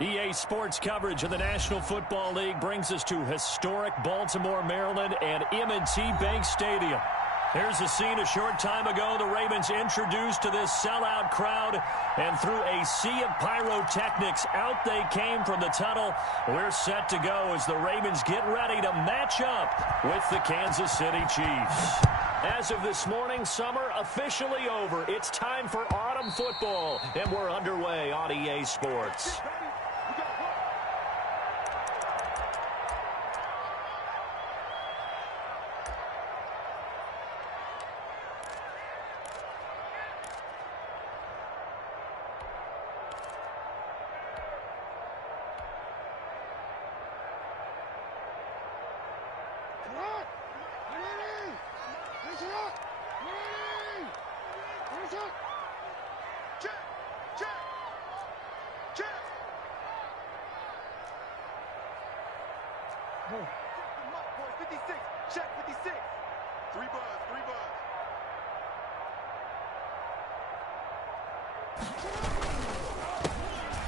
EA Sports coverage of the National Football League brings us to historic Baltimore, Maryland, and M&T Bank Stadium. Here's a scene a short time ago. The Ravens introduced to this sellout crowd, and through a sea of pyrotechnics, out they came from the tunnel. We're set to go as the Ravens get ready to match up with the Kansas City Chiefs. As of this morning, summer officially over. It's time for autumn football, and we're underway on EA Sports.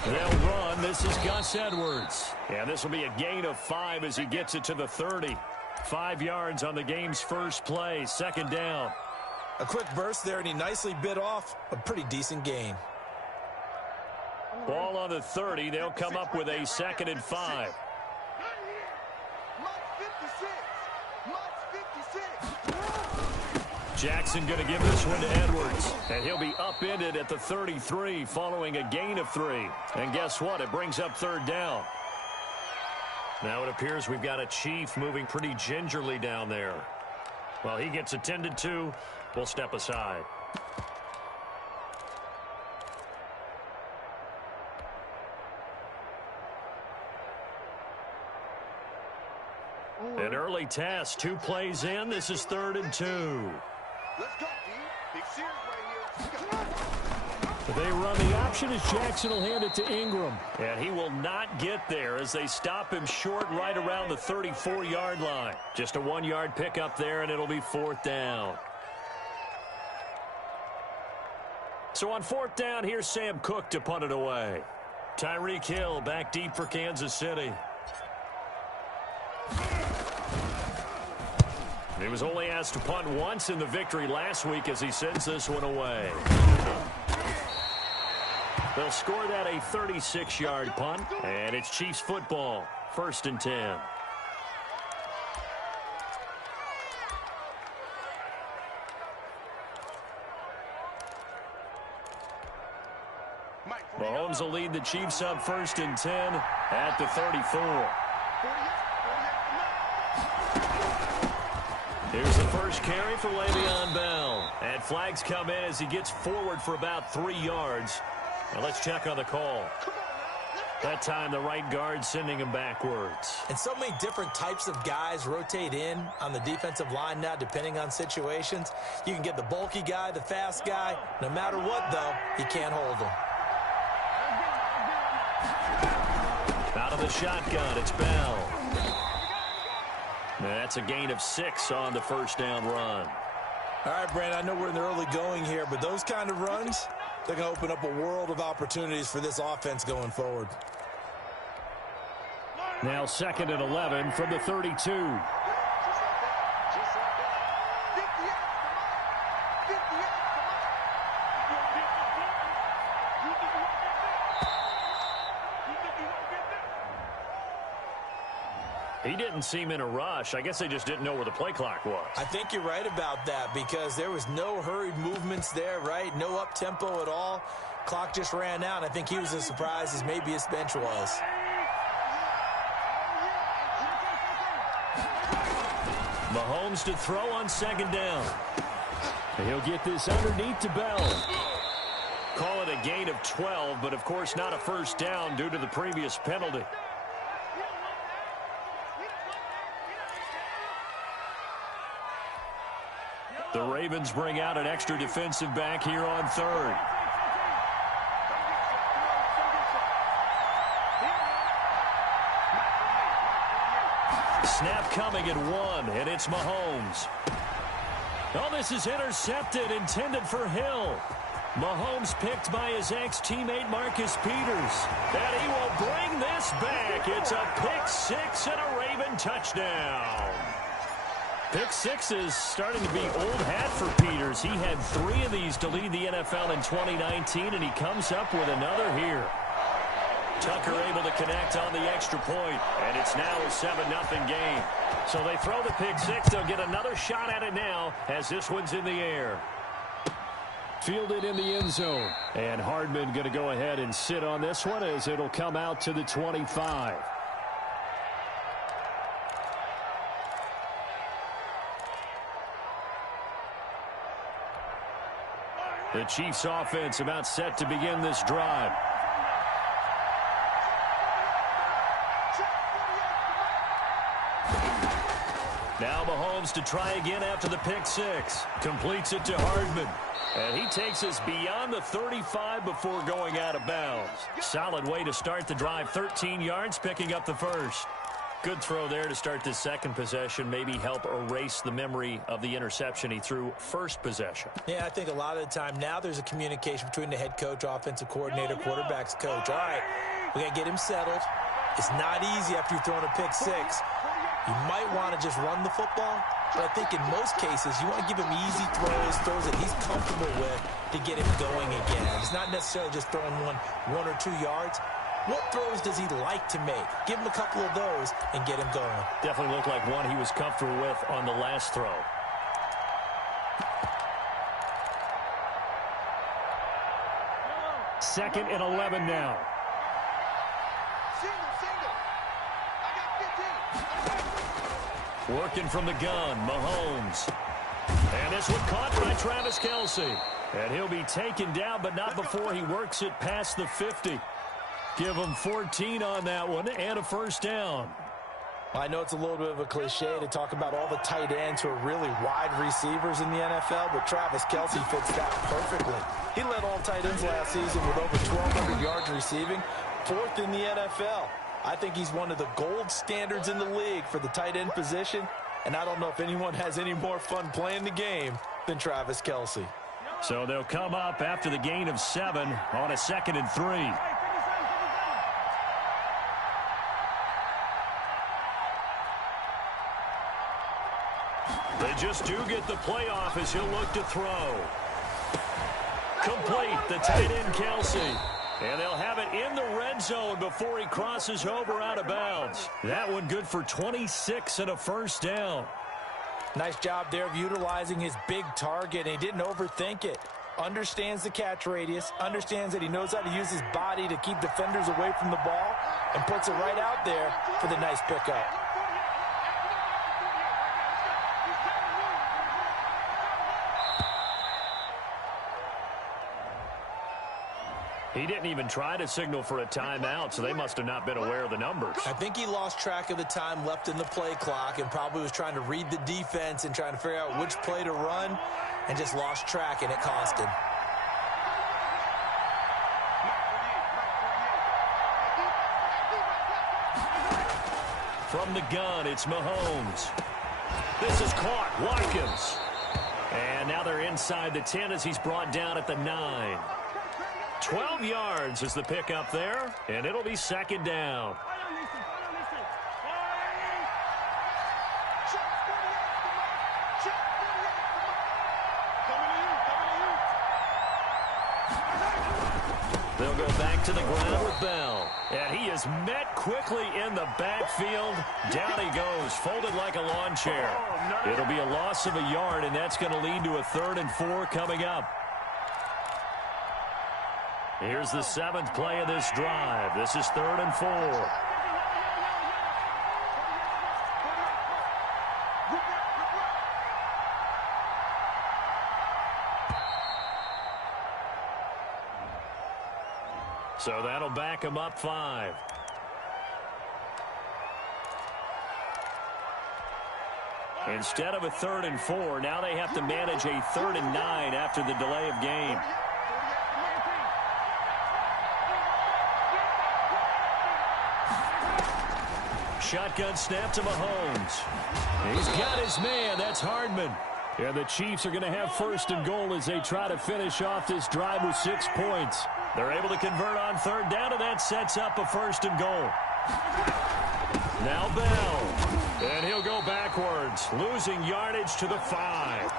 They'll run. This is Gus Edwards. And this will be a gain of 5 as he gets it to the 30. 5 yards on the game's first play. Second down. A quick burst there, and he nicely bit off a pretty decent gain. Ball on the 30. They'll come up with a 2nd and 5. Jackson going to give this one to Edwards. And he'll be upended at the 33 following a gain of 3. And guess what? It brings up 3rd down. Now it appears we've got a Chief moving pretty gingerly down there. While he gets attended to, we'll step aside. An early test, 2 plays in. This is 3rd and 2. Let's go, D. Big series right here. They run the option as Jackson will hand it to Ingram. And he will not get there as they stop him short right around the 34-yard line. Just a 1-yard pickup there, and it'll be 4th down. So on 4th down, here's Sam Cook to punt it away. Tyreek Hill back deep for Kansas City. He was only asked to punt once in the victory last week as he sends this one away. They'll score that a 36-yard punt, and it's Chiefs football, 1st and 10. Mahomes will lead the Chiefs up 1st and 10 at the 34. Here's the first carry for Le'Veon Bell. And flags come in as he gets forward for about 3 yards. Now let's check on the call. That time the right guard sending him backwards. And so many different types of guys rotate in on the defensive line now depending on situations. You can get the bulky guy, the fast guy. No matter what, though, you can't hold him. Out of the shotgun, it's Bell. That's a gain of 6 on the 1st down run. All right, Brandon, I know we're in the early going here, but those kind of runs, they're going to open up a world of opportunities for this offense going forward. Now 2nd and 11 from the 32. He didn't seem in a rush. I guess they just didn't know where the play clock was. I think you're right about that because there was no hurried movements there, right? No up-tempo at all. Clock just ran out. I think he was as surprised as maybe his bench was. Mahomes to throw on 2nd down. He'll get this underneath to Bell. Call it a gain of 12, but of course not a 1st down due to the previous penalty. The Ravens bring out an extra defensive back here on 3rd. Snap coming at 1, and it's Mahomes. Oh, this is intercepted, intended for Hill. Mahomes picked by his ex-teammate Marcus Peters. And he will bring this back. It's a pick six and a Raven touchdown. Pick six is starting to be old hat for Peters. He had 3 of these to lead the NFL in 2019, and he comes up with another here. Tucker able to connect on the extra point, and it's now a 7-0 game. So they throw the pick six. They'll get another shot at it now as this one's in the air. Fielded in the end zone. And Hardman going to go ahead and sit on this one as it'll come out to the 25. The Chiefs offense about set to begin this drive. Now Mahomes to try again after the pick six. Completes it to Hardman. And he takes us beyond the 35 before going out of bounds. Solid way to start the drive. 13 yards, picking up the first. Good throw there to start this second possession. Maybe help erase the memory of the interception he threw first possession. Yeah, I think a lot of the time now there's a communication between the head coach, offensive coordinator, quarterback's coach. All right, we got to get him settled. It's not easy after you've thrown a pick six. You might want to just run the football, but I think in most cases you want to give him easy throws that he's comfortable with to get him going again. It's not necessarily just throwing one or 2 yards. What throws does he like to make? Give him a couple of those and get him going. Definitely looked like one he was comfortable with on the last throw. Second and 11 now. Working from the gun, Mahomes. And this one caught by Travis Kelce. And he'll be taken down, but not before he works it past the 50. Give him 14 on that one and a first down. I know it's a little bit of a cliche to talk about all the tight ends who are really wide receivers in the NFL, but Travis Kelce fits that perfectly. He led all tight ends last season with over 1,200 yards receiving, 4th in the NFL. I think he's one of the gold standards in the league for the tight end position, and I don't know if anyone has any more fun playing the game than Travis Kelce. So they'll come up after the gain of 7 on a 2nd and 3. They just do get the playoff as he'll look to throw. Complete, the tight end Kelce. And they'll have it in the red zone before he crosses over out of bounds. That one good for 26 and a first down. Nice job there of utilizing his big target, and he didn't overthink it. Understands the catch radius, understands that he knows how to use his body to keep defenders away from the ball, and puts it right out there for the nice pickup. He didn't even try to signal for a timeout, so they must have not been aware of the numbers. I think he lost track of the time left in the play clock and probably was trying to read the defense and trying to figure out which play to run and just lost track, and it cost him. From the gun, it's Mahomes. This is caught. Watkins. And now they're inside the 10 as he's brought down at the 9. 12 yards is the pickup there, and it'll be 2nd down. They'll go back to the ground with Bell. And he is met quickly in the backfield. Down he goes, folded like a lawn chair. It'll be a loss of a yard, and that's going to lead to a 3rd and 4 coming up. Here's the 7th play of this drive. This is 3rd and 4. So that'll back him up 5. Instead of a 3rd and 4, now they have to manage a 3rd and 9 after the delay of game. Shotgun snap to Mahomes. He's got his man. That's Hardman. And the Chiefs are going to have first and goal as they try to finish off this drive with 6 points. They're able to convert on third down, and that sets up a first and goal. Now BAL. And he'll go backwards, losing yardage to the 5.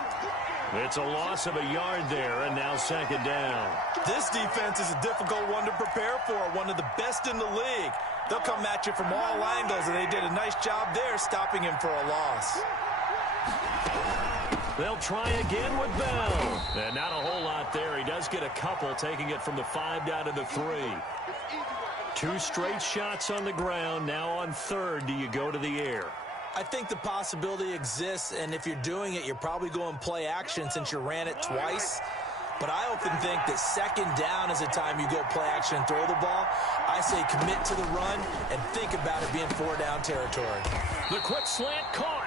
It's a loss of a yard there, and now second down. This defense is a difficult one to prepare for, one of the best in the league. They'll come at you from all angles, and they did a nice job there stopping him for a loss. They'll try again with BAL. And not a whole lot there. He does get a couple, taking it from the 5 down to the 3. 2 straight shots on the ground. Now on third, do you go to the air? I think the possibility exists, and if you're doing it, you're probably going play action since you ran it twice. But I often think that second down is the time you go play action and throw the ball. I say commit to the run and think about it being 4 down territory. The quick slant caught.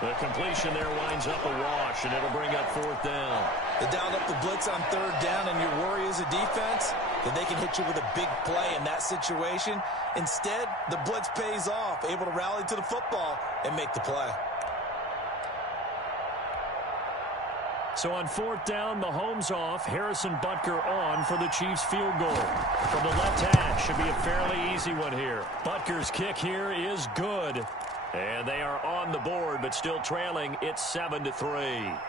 The completion there winds up a wash, and it'll bring up 4th down. They dialed up the blitz on third down, and your worry as a defense that they can hit you with a big play in that situation. Instead, the blitz pays off, able to rally to the football and make the play. So on 4th down, Mahomes off, Harrison Butker on for the Chiefs field goal. From the left hash, should be a fairly easy one here. Butker's kick here is good. And they are on the board, but still trailing. It's 7-3.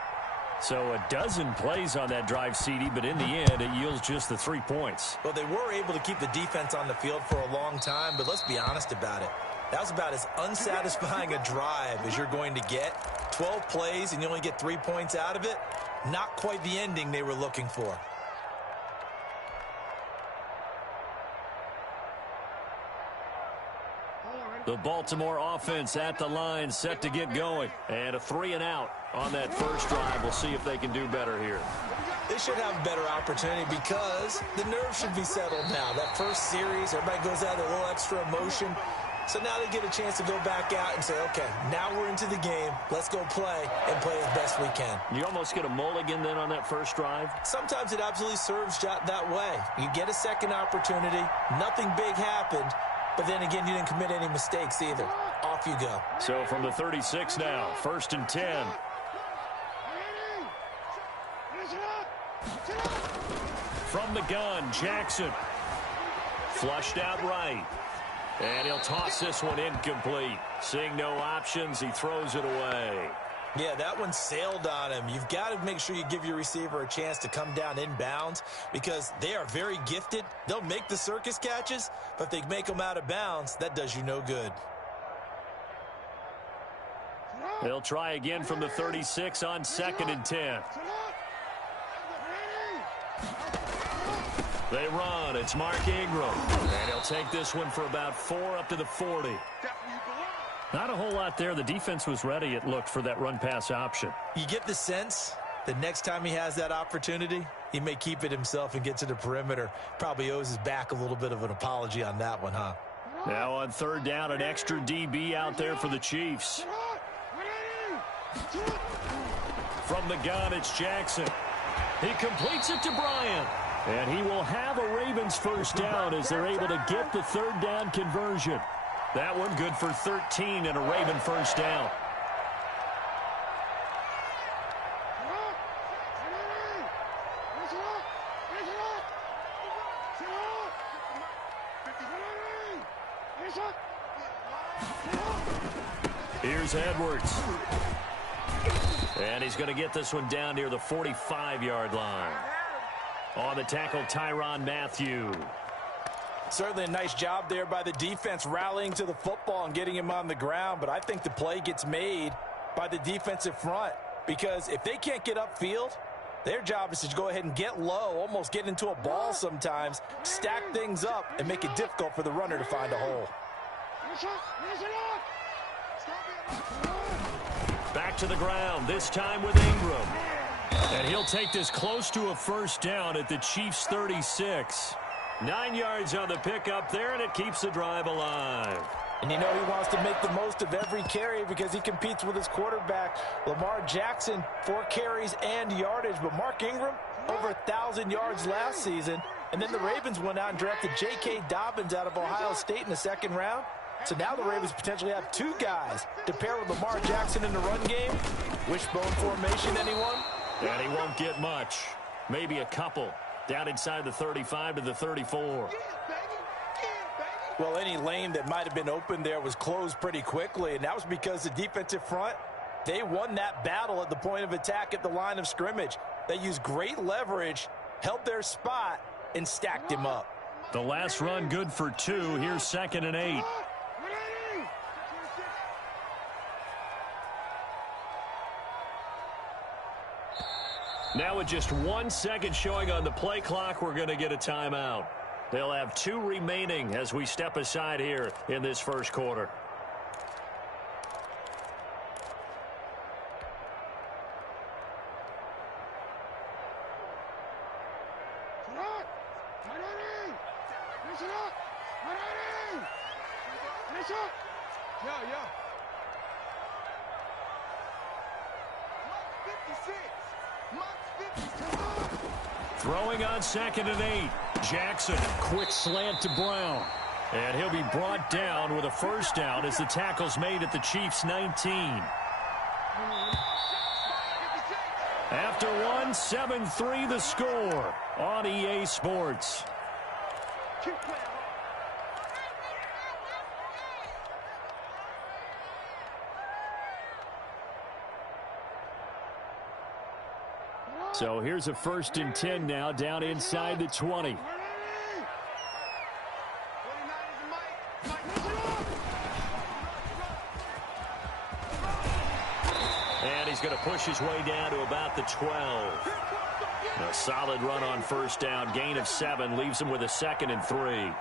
So a dozen plays on that drive, CD, but in the end, it yields just the 3 points. Well, they were able to keep the defense on the field for a long time, but let's be honest about it. That was about as unsatisfying a drive as you're going to get. 12 plays, and you only get 3 points out of it. Not quite the ending they were looking for. The Baltimore offense at the line, set to get going. And a 3 and out on that first drive. We'll see if they can do better here. They should have a better opportunity because the nerves should be settled now. That first series, everybody goes out with a little extra emotion. So now they get a chance to go back out and say, okay, now we're into the game. Let's go play and play as best we can. You almost get a mulligan then on that first drive? Sometimes it absolutely serves that way. You get a second opportunity. Nothing big happened. But then again, you didn't commit any mistakes either. Off you go. So from the 36 now, 1st and 10. From the gun, Jackson. Flushed out right. And he'll toss this one incomplete. Seeing no options, he throws it away. Yeah, that one sailed on him. You've got to make sure you give your receiver a chance to come down inbounds because they are very gifted. They'll make the circus catches, but if they make them out of bounds, that does you no good. They'll try again from the 36 on 2nd and 10. They run. It's Mark Ingram. And he'll take this one for about 4 up to the 40. Not a whole lot there. The defense was ready, it looked, for that run-pass option. You get the sense that next time he has that opportunity, he may keep it himself and get to the perimeter. Probably owes his back a little bit of an apology on that one, huh? Now on third down, an extra DB out there for the Chiefs. From the gun, it's Jackson. He completes it to Bryant. And he will have a Ravens first down as they're able to get the third down conversion. That one good for 13 and a Raven first down. Here's Edwards. And he's going to get this one down near the 45-yard line. On the tackle, Tyrann Mathieu. Certainly a nice job there by the defense rallying to the football and getting him on the ground, but I think the play gets made by the defensive front because if they can't get upfield, their job is to go ahead and get low, almost get into a ball sometimes, stack things up, and make it difficult for the runner to find a hole. Back to the ground, this time with Ingram. And he'll take this close to a first down at the Chiefs' 36. 9 yards on the pickup there, and it keeps the drive alive. And you know he wants to make the most of every carry because he competes with his quarterback, Lamar Jackson, 4 carries and yardage. But Mark Ingram, over 1,000 yards last season. And then the Ravens went out and drafted J.K. Dobbins out of Ohio State in the 2nd round. So now the Ravens potentially have two guys to pair with Lamar Jackson in the run game. Wishbone formation, anyone? And he won't get much. Maybe a couple. Down inside the 35 to the 34. Well, any lane that might have been open there was closed pretty quickly, and that was because the defensive front, they won that battle at the point of attack at the line of scrimmage. They used great leverage, held their spot, and stacked him up. The last run good for 2. Here's 2nd and 8. Now with just 1 second showing on the play clock, we're going to get a timeout. They'll have 2 remaining as we step aside here in this first quarter. Throwing on 2nd and 8. Jackson, quick slant to Brown. And he'll be brought down with a first down as the tackle's made at the Chiefs' 19. After 1, 7-3 the score on EA Sports. So here's a 1st and 10 now down inside the 20. And he's going to push his way down to about the 12. A solid run on first down. Gain of 7 leaves him with a 2nd and 3.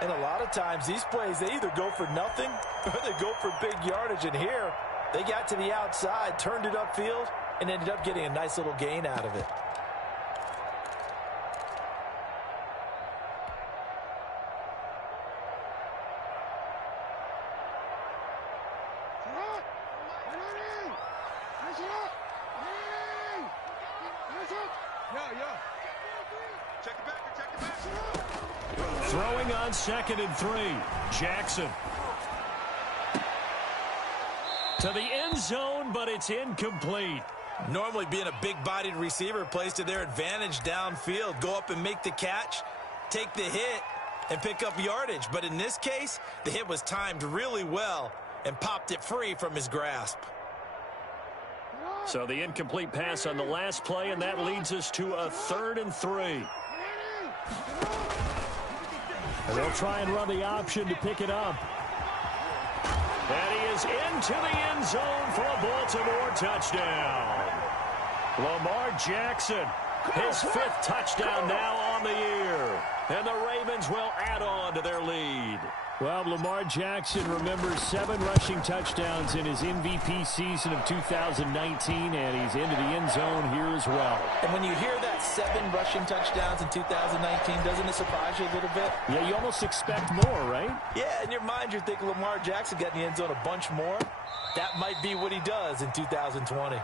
And a lot of times these plays, they either go for nothing or they go for big yardage. And here, they got to the outside, turned it upfield, and ended up getting a nice little gain out of it. Throwing on 2nd and 3. Jackson. To the end zone, but it's incomplete. Normally being a big-bodied receiver plays to their advantage downfield. Go up and make the catch, take the hit, and pick up yardage. But in this case, the hit was timed really well and popped it free from his grasp. So the incomplete pass on the last play, and that leads us to a 3rd and 3. And they'll try and run the option to pick it up. And he is into the end zone for a Baltimore touchdown. Lamar Jackson, his 5th touchdown now on the year. And the Ravens will add on to their lead. Well, Lamar Jackson remembers 7 rushing touchdowns in his MVP season of 2019, and he's into the end zone here as well. And when you hear that 7 rushing touchdowns in 2019, doesn't it surprise you a little bit? Yeah, you almost expect more, right? Yeah, in your mind, you're thinking Lamar Jackson got in the end zone a bunch more. That might be what he does in 2020.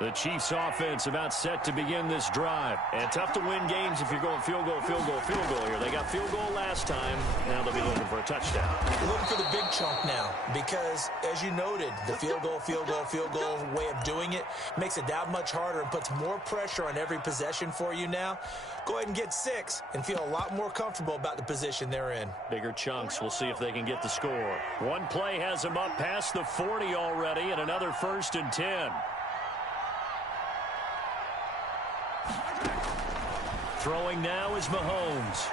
The Chiefs offense about set to begin this drive. And tough to win games if you're going field goal, field goal, field goal here. They got field goal last time. Now they'll be looking for a touchdown. We're looking for the big chunk now because, as you noted, the field goal way of doing it makes it that much harder and puts more pressure on every possession for you now. Go ahead and get 6 and feel a lot more comfortable about the position they're in. Bigger chunks. We'll see if they can get the score. One play has them up past the 40 already, and another 1st and 10. Throwing now is Mahomes.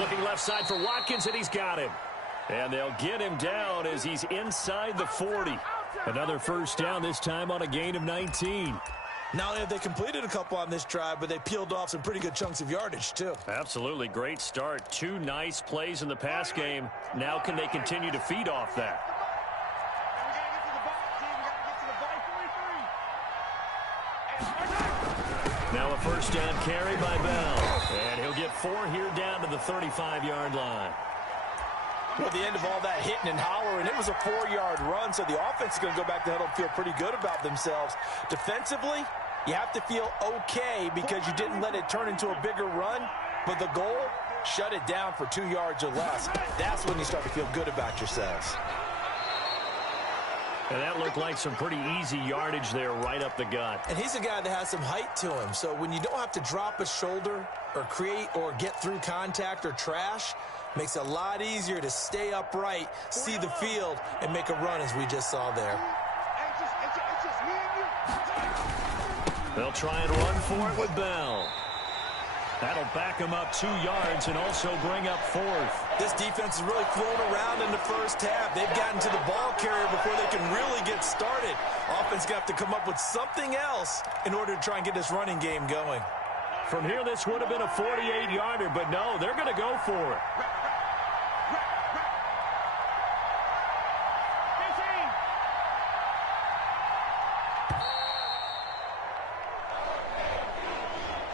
Looking left side for Watkins, and he's got him. And they'll get him down as he's inside the 40. Another first down, this time on a gain of 19. Not only have they completed a couple on this drive, but they peeled off some pretty good chunks of yardage, too. Absolutely. Great start. 2 nice plays in the pass game. Now can they continue to feed off that? Now a first down carry by BAL. And he'll get 4 here down to the 35-yard line. Well, the end of all that hitting and hollering, it was a 4-yard run, so the offense is going to go back to huddle and feel pretty good about themselves. Defensively, you have to feel okay because you didn't let it turn into a bigger run, but the goal, shut it down for 2 yards or less. That's when you start to feel good about yourselves. And that looked like some pretty easy yardage there right up the gut. And he's a guy that has some height to him, so when you don't have to drop a shoulder or create or get through contact or trash, makes it a lot easier to stay upright, see the field, and make a run as we just saw there. They'll try and run for it with BAL. That'll back him up 2 yards and also bring up 4th. This defense is really flown around in the first half. They've gotten to the ball carrier before they can really get started. Offense got to come up with something else in order to try and get this running game going. From here, this would have been a 48-yarder, but no, they're going to go for it.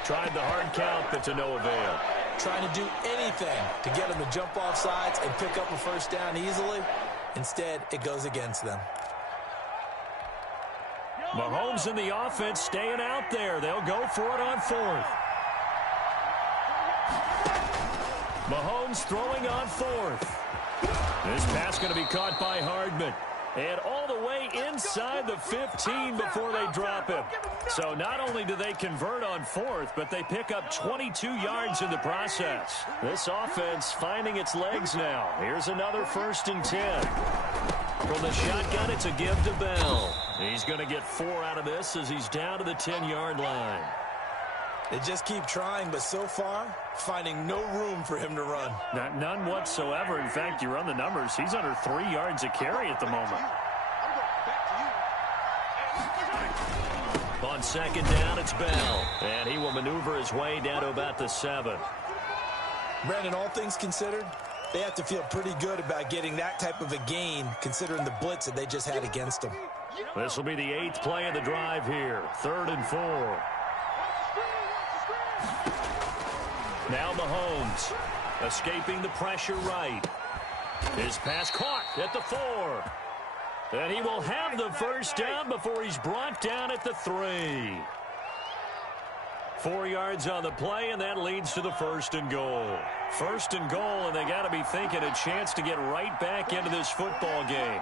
Tried the hard count, but to no avail. Trying to do anything to get them to jump off sides and pick up a first down easily. Instead, it goes against them. Mahomes and the offense staying out there. They'll go for it on 4th. Mahomes throwing on 4th. This pass going to be caught by Hardman. And all the way inside the 15 before they drop him. So not only do they convert on 4th, but they pick up 22 yards in the process. This offense finding its legs now. Here's another 1st and 10. From the shotgun, it's a give to BAL. He's going to get 4 out of this as he's down to the 10-yard line. They just keep trying, but so far, finding no room for him to run. None whatsoever. In fact, you run the numbers. He's under 3 yards a carry at the moment. On 2nd down, it's BAL. And he will maneuver his way down to about the 7. Brandon, all things considered, they have to feel pretty good about getting that type of a gain, considering the blitz that they just had against them. This will be the 8th play of the drive here. 3rd and 4. Now Mahomes escaping the pressure right. His pass caught at the 4. And he will have the first down before he's brought down at the 3. 4 yards on the play, and that leads to the 1st and goal. 1st and goal, and they got to be thinking a chance to get right back into this football game.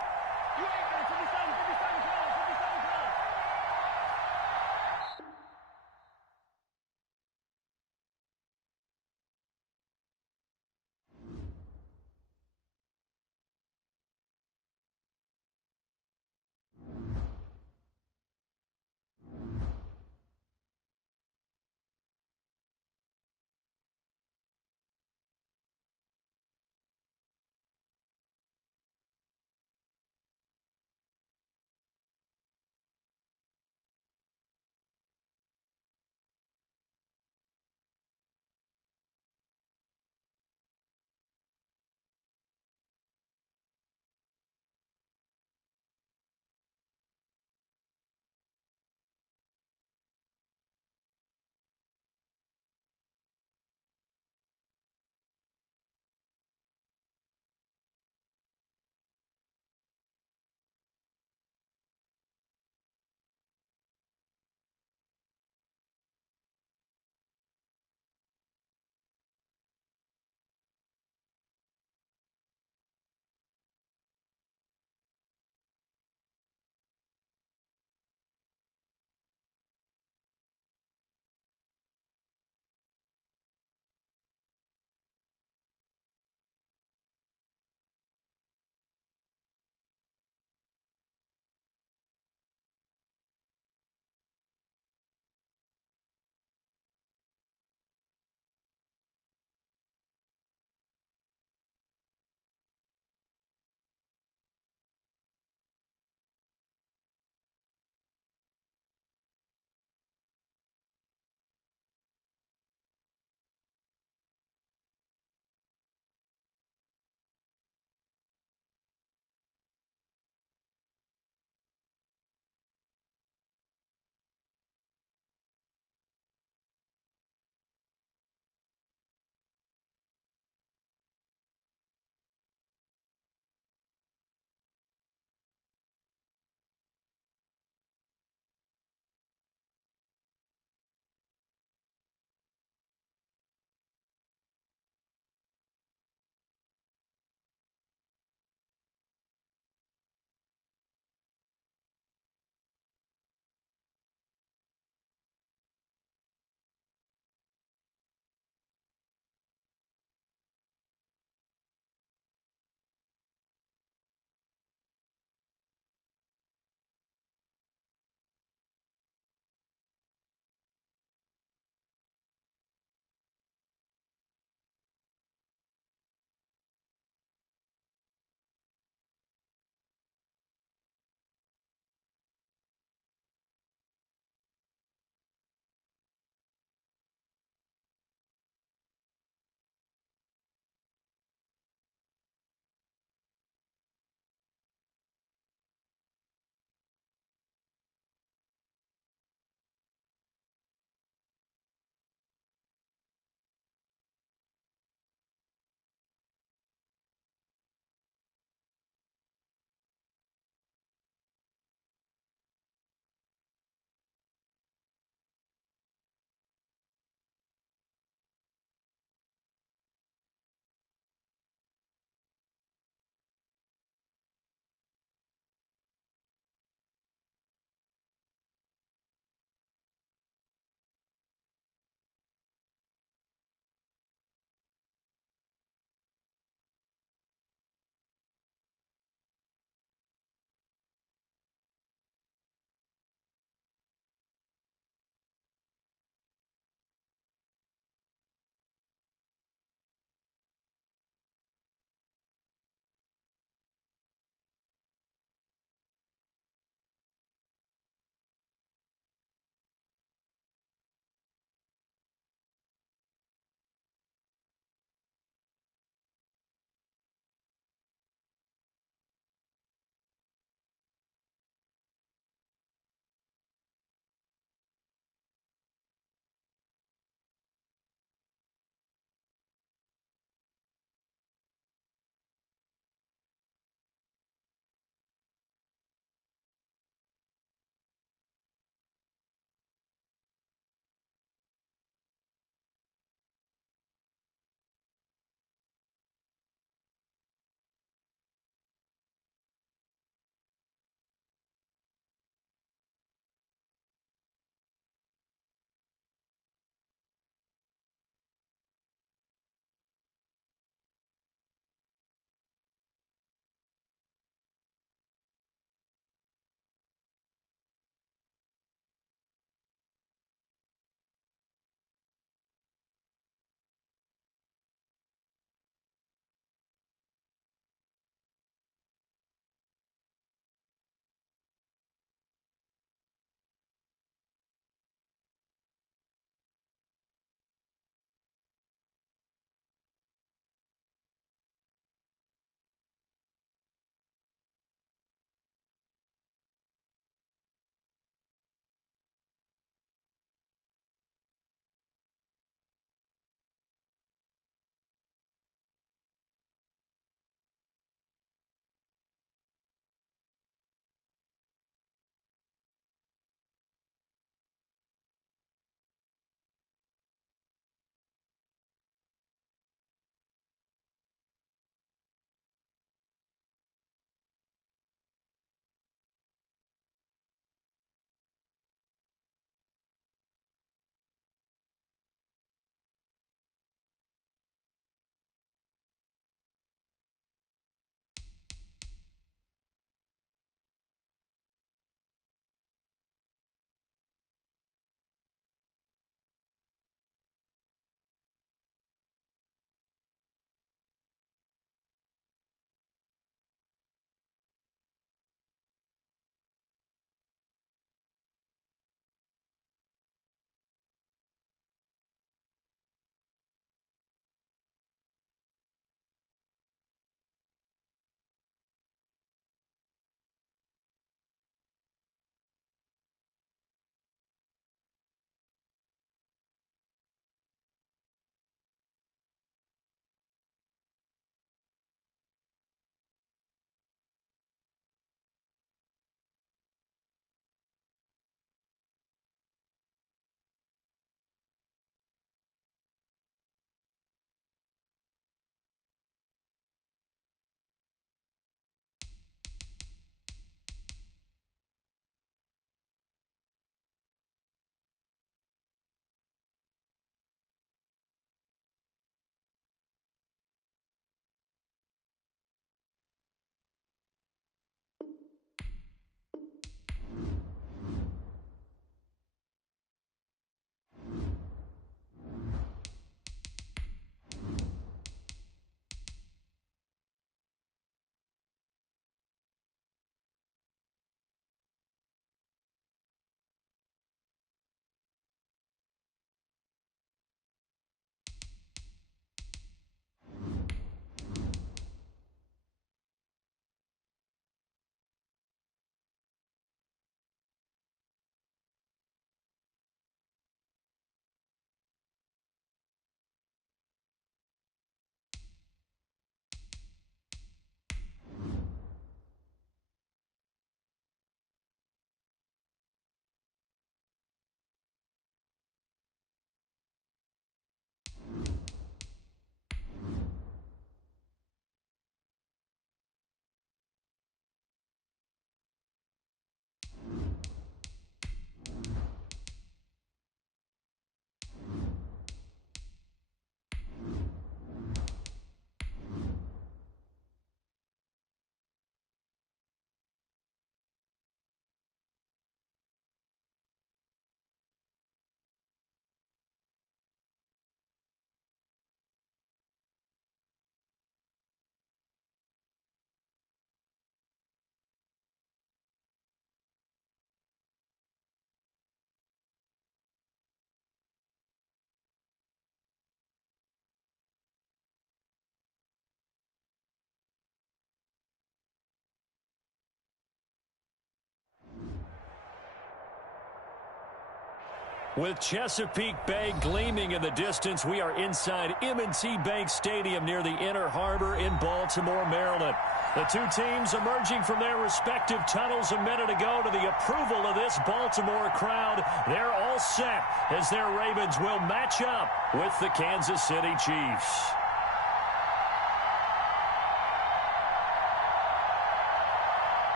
With Chesapeake Bay gleaming in the distance, we are inside M&T Bank Stadium near the Inner Harbor in Baltimore, Maryland. The two teams emerging from their respective tunnels a minute ago to the approval of this Baltimore crowd. They're all set as their Ravens will match up with the Kansas City Chiefs.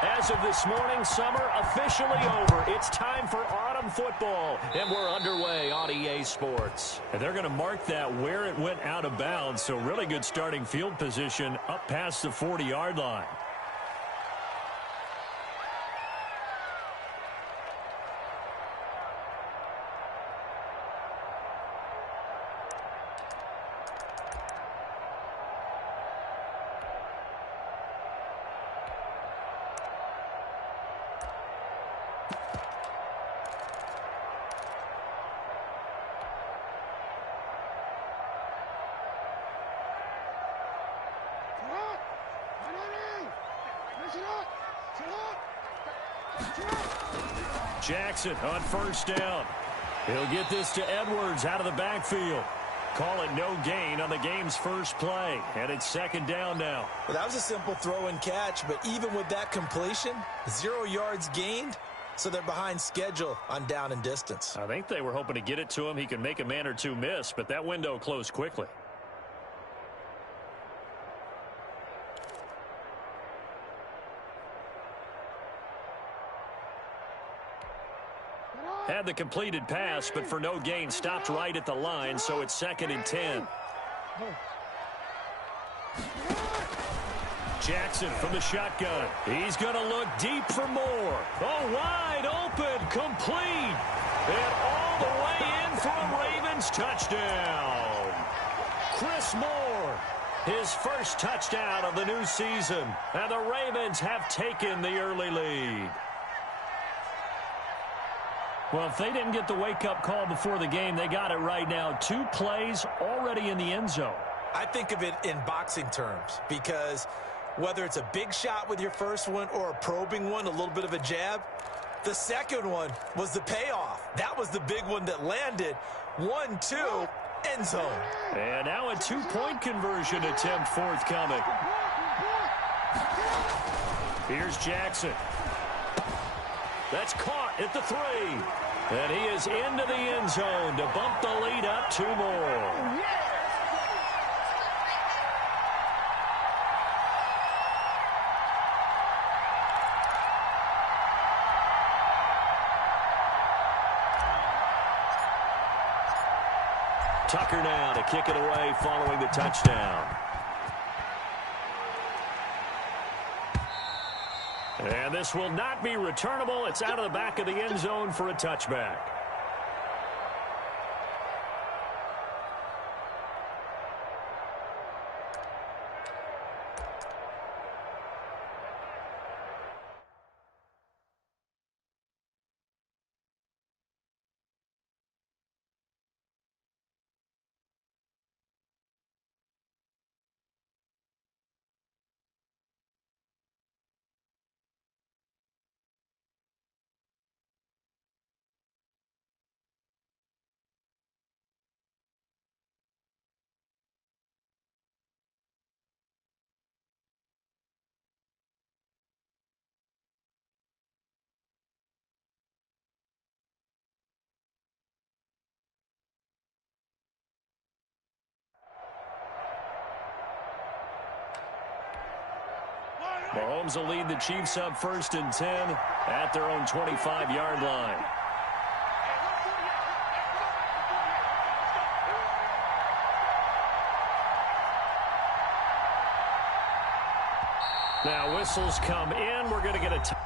As of this morning, summer officially over. It's time for autumn football, and we're underway on EA Sports. And they're going to mark that where it went out of bounds, so really good starting field position up past the 40-yard line. Jackson on first down. He'll get this to Edwards out of the backfield. Call it no gain on the game's first play, and it's second down now. Well, that was a simple throw and catch, but even with that completion, 0 yards gained, so they're behind schedule on down and distance. I think they were hoping to get it to him. He can make a man or two miss, but that window closed quickly. Had the completed pass, but for no gain, stopped right at the line, so it's 2nd and 10. Jackson from the shotgun. He's going to look deep for more. Oh, wide open, complete. And all the way in for a Ravens touchdown. Chris Moore, his first touchdown of the new season. And the Ravens have taken the early lead. Well, if they didn't get the wake-up call before the game, they got it right now. 2 plays already in the end zone. I think of it in boxing terms because whether it's a big shot with your first one or a probing one, a little bit of a jab, the second one was the payoff. That was the big one that landed. 1-2, end zone. And now a 2-point conversion attempt forthcoming. Here's Jackson. That's caught at the 3. And he is into the end zone to bump the lead up 2 more. Tucker now to kick it away following the touchdown. And this will not be returnable. It's out of the back of the end zone for a touchback. Mahomes will lead the Chiefs up 1st and 10 at their own 25-yard line. Now whistles come in. We're going to get a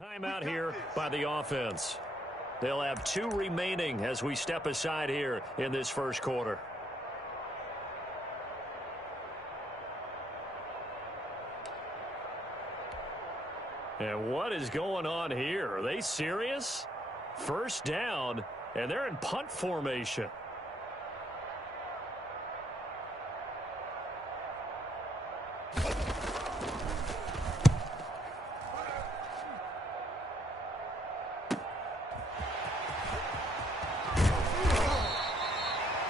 Timeout here by the offense. They'll have 2 remaining as we step aside here in this first quarter. And what is going on here? Are they serious? First down, and they're in punt formation.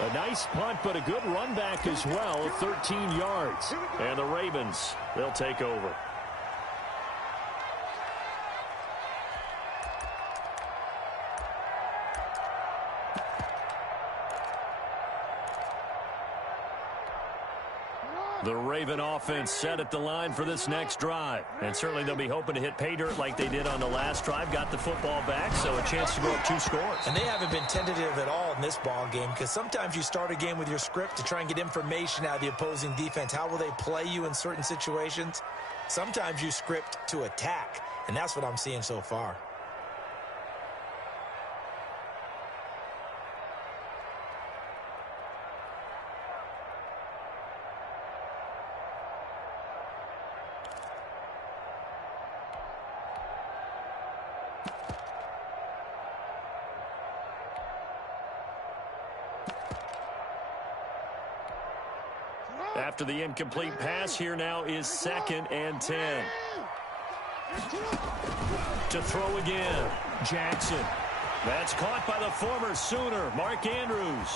A nice punt, but a good run back as well, 13 yards. And the Ravens, they'll take over. The Raven offense set at the line for this next drive. And certainly they'll be hoping to hit pay dirt like they did on the last drive. Got the football back, so a chance to go up 2 scores. And they haven't been tentative at all in this ball game, because sometimes you start a game with your script to try and get information out of the opposing defense. How will they play you in certain situations? Sometimes you script to attack, and that's what I'm seeing so far. After the incomplete pass, here now is 2nd and 10. To throw again, Jackson. That's caught by the former Sooner, Mark Andrews.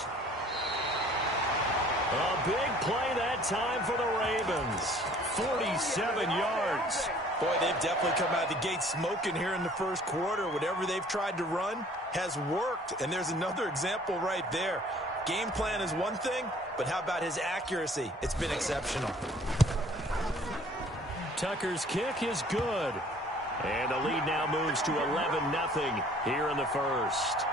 A big play that time for the Ravens. 47 yards. Boy, they've definitely come out of the gate smoking here in the first quarter. Whatever they've tried to run has worked, and there's another example right there. Game plan is one thing, but how about his accuracy? It's been exceptional. Tucker's kick is good. And the lead now moves to 11-0 here in the first.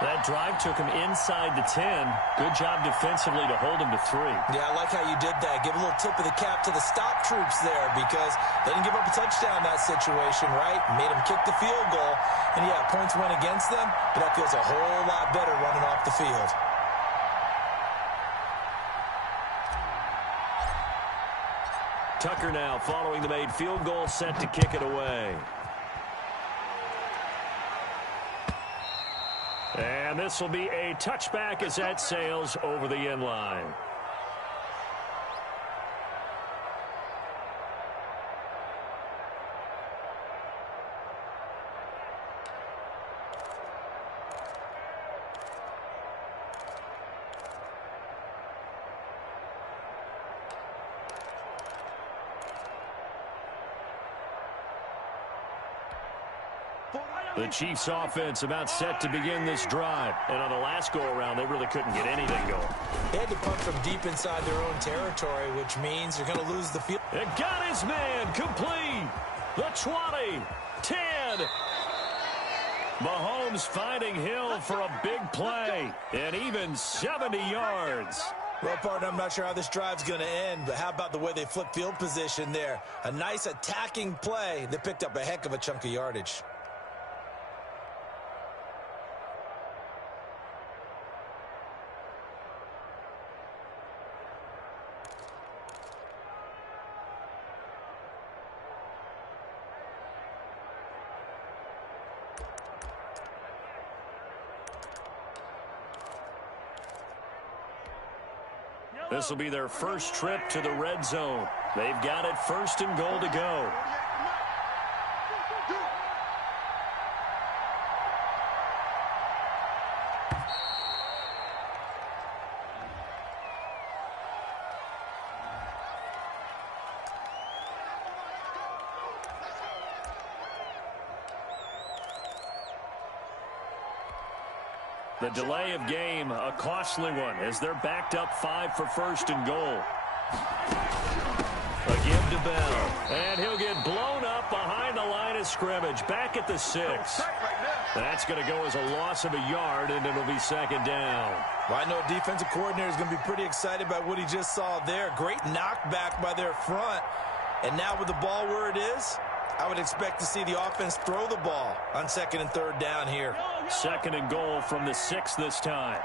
That drive took him inside the 10. Good job defensively to hold him to 3. Yeah, I like how you did that. Give a little tip of the cap to the stop troops there, because they didn't give up a touchdown in that situation, right? Made them kick the field goal. And, yeah, points went against them, but that feels a whole lot better running off the field. Tucker now following the made field goal, set to kick it away. And this will be a touchback as that sails over the end line. The Chiefs offense about set to begin this drive. And on the last go-around, they really couldn't get anything going. They had to punt from deep inside their own territory, which means they're going to lose the field. It got his man complete. The 20, 10. Mahomes finding Hill for a big play. And even 70 yards. Well, partner, I'm not sure how this drive's going to end, but how about the way they flip field position there? A nice attacking play. They picked up a heck of a chunk of yardage. This will be their first trip to the red zone. They've got it 1st and goal to go. The delay of game, a costly one, as they're backed up 5 for 1st and goal. A give to Bell, and he'll get blown up behind the line of scrimmage, back at the 6. That's going to go as a loss of a yard, and it'll be 2nd down. Well, I know a defensive coordinator is going to be pretty excited about what he just saw there. Great knockback by their front. And now with the ball where it is, I would expect to see the offense throw the ball on 2nd and 3rd down here. 2nd and goal from the 6 this time.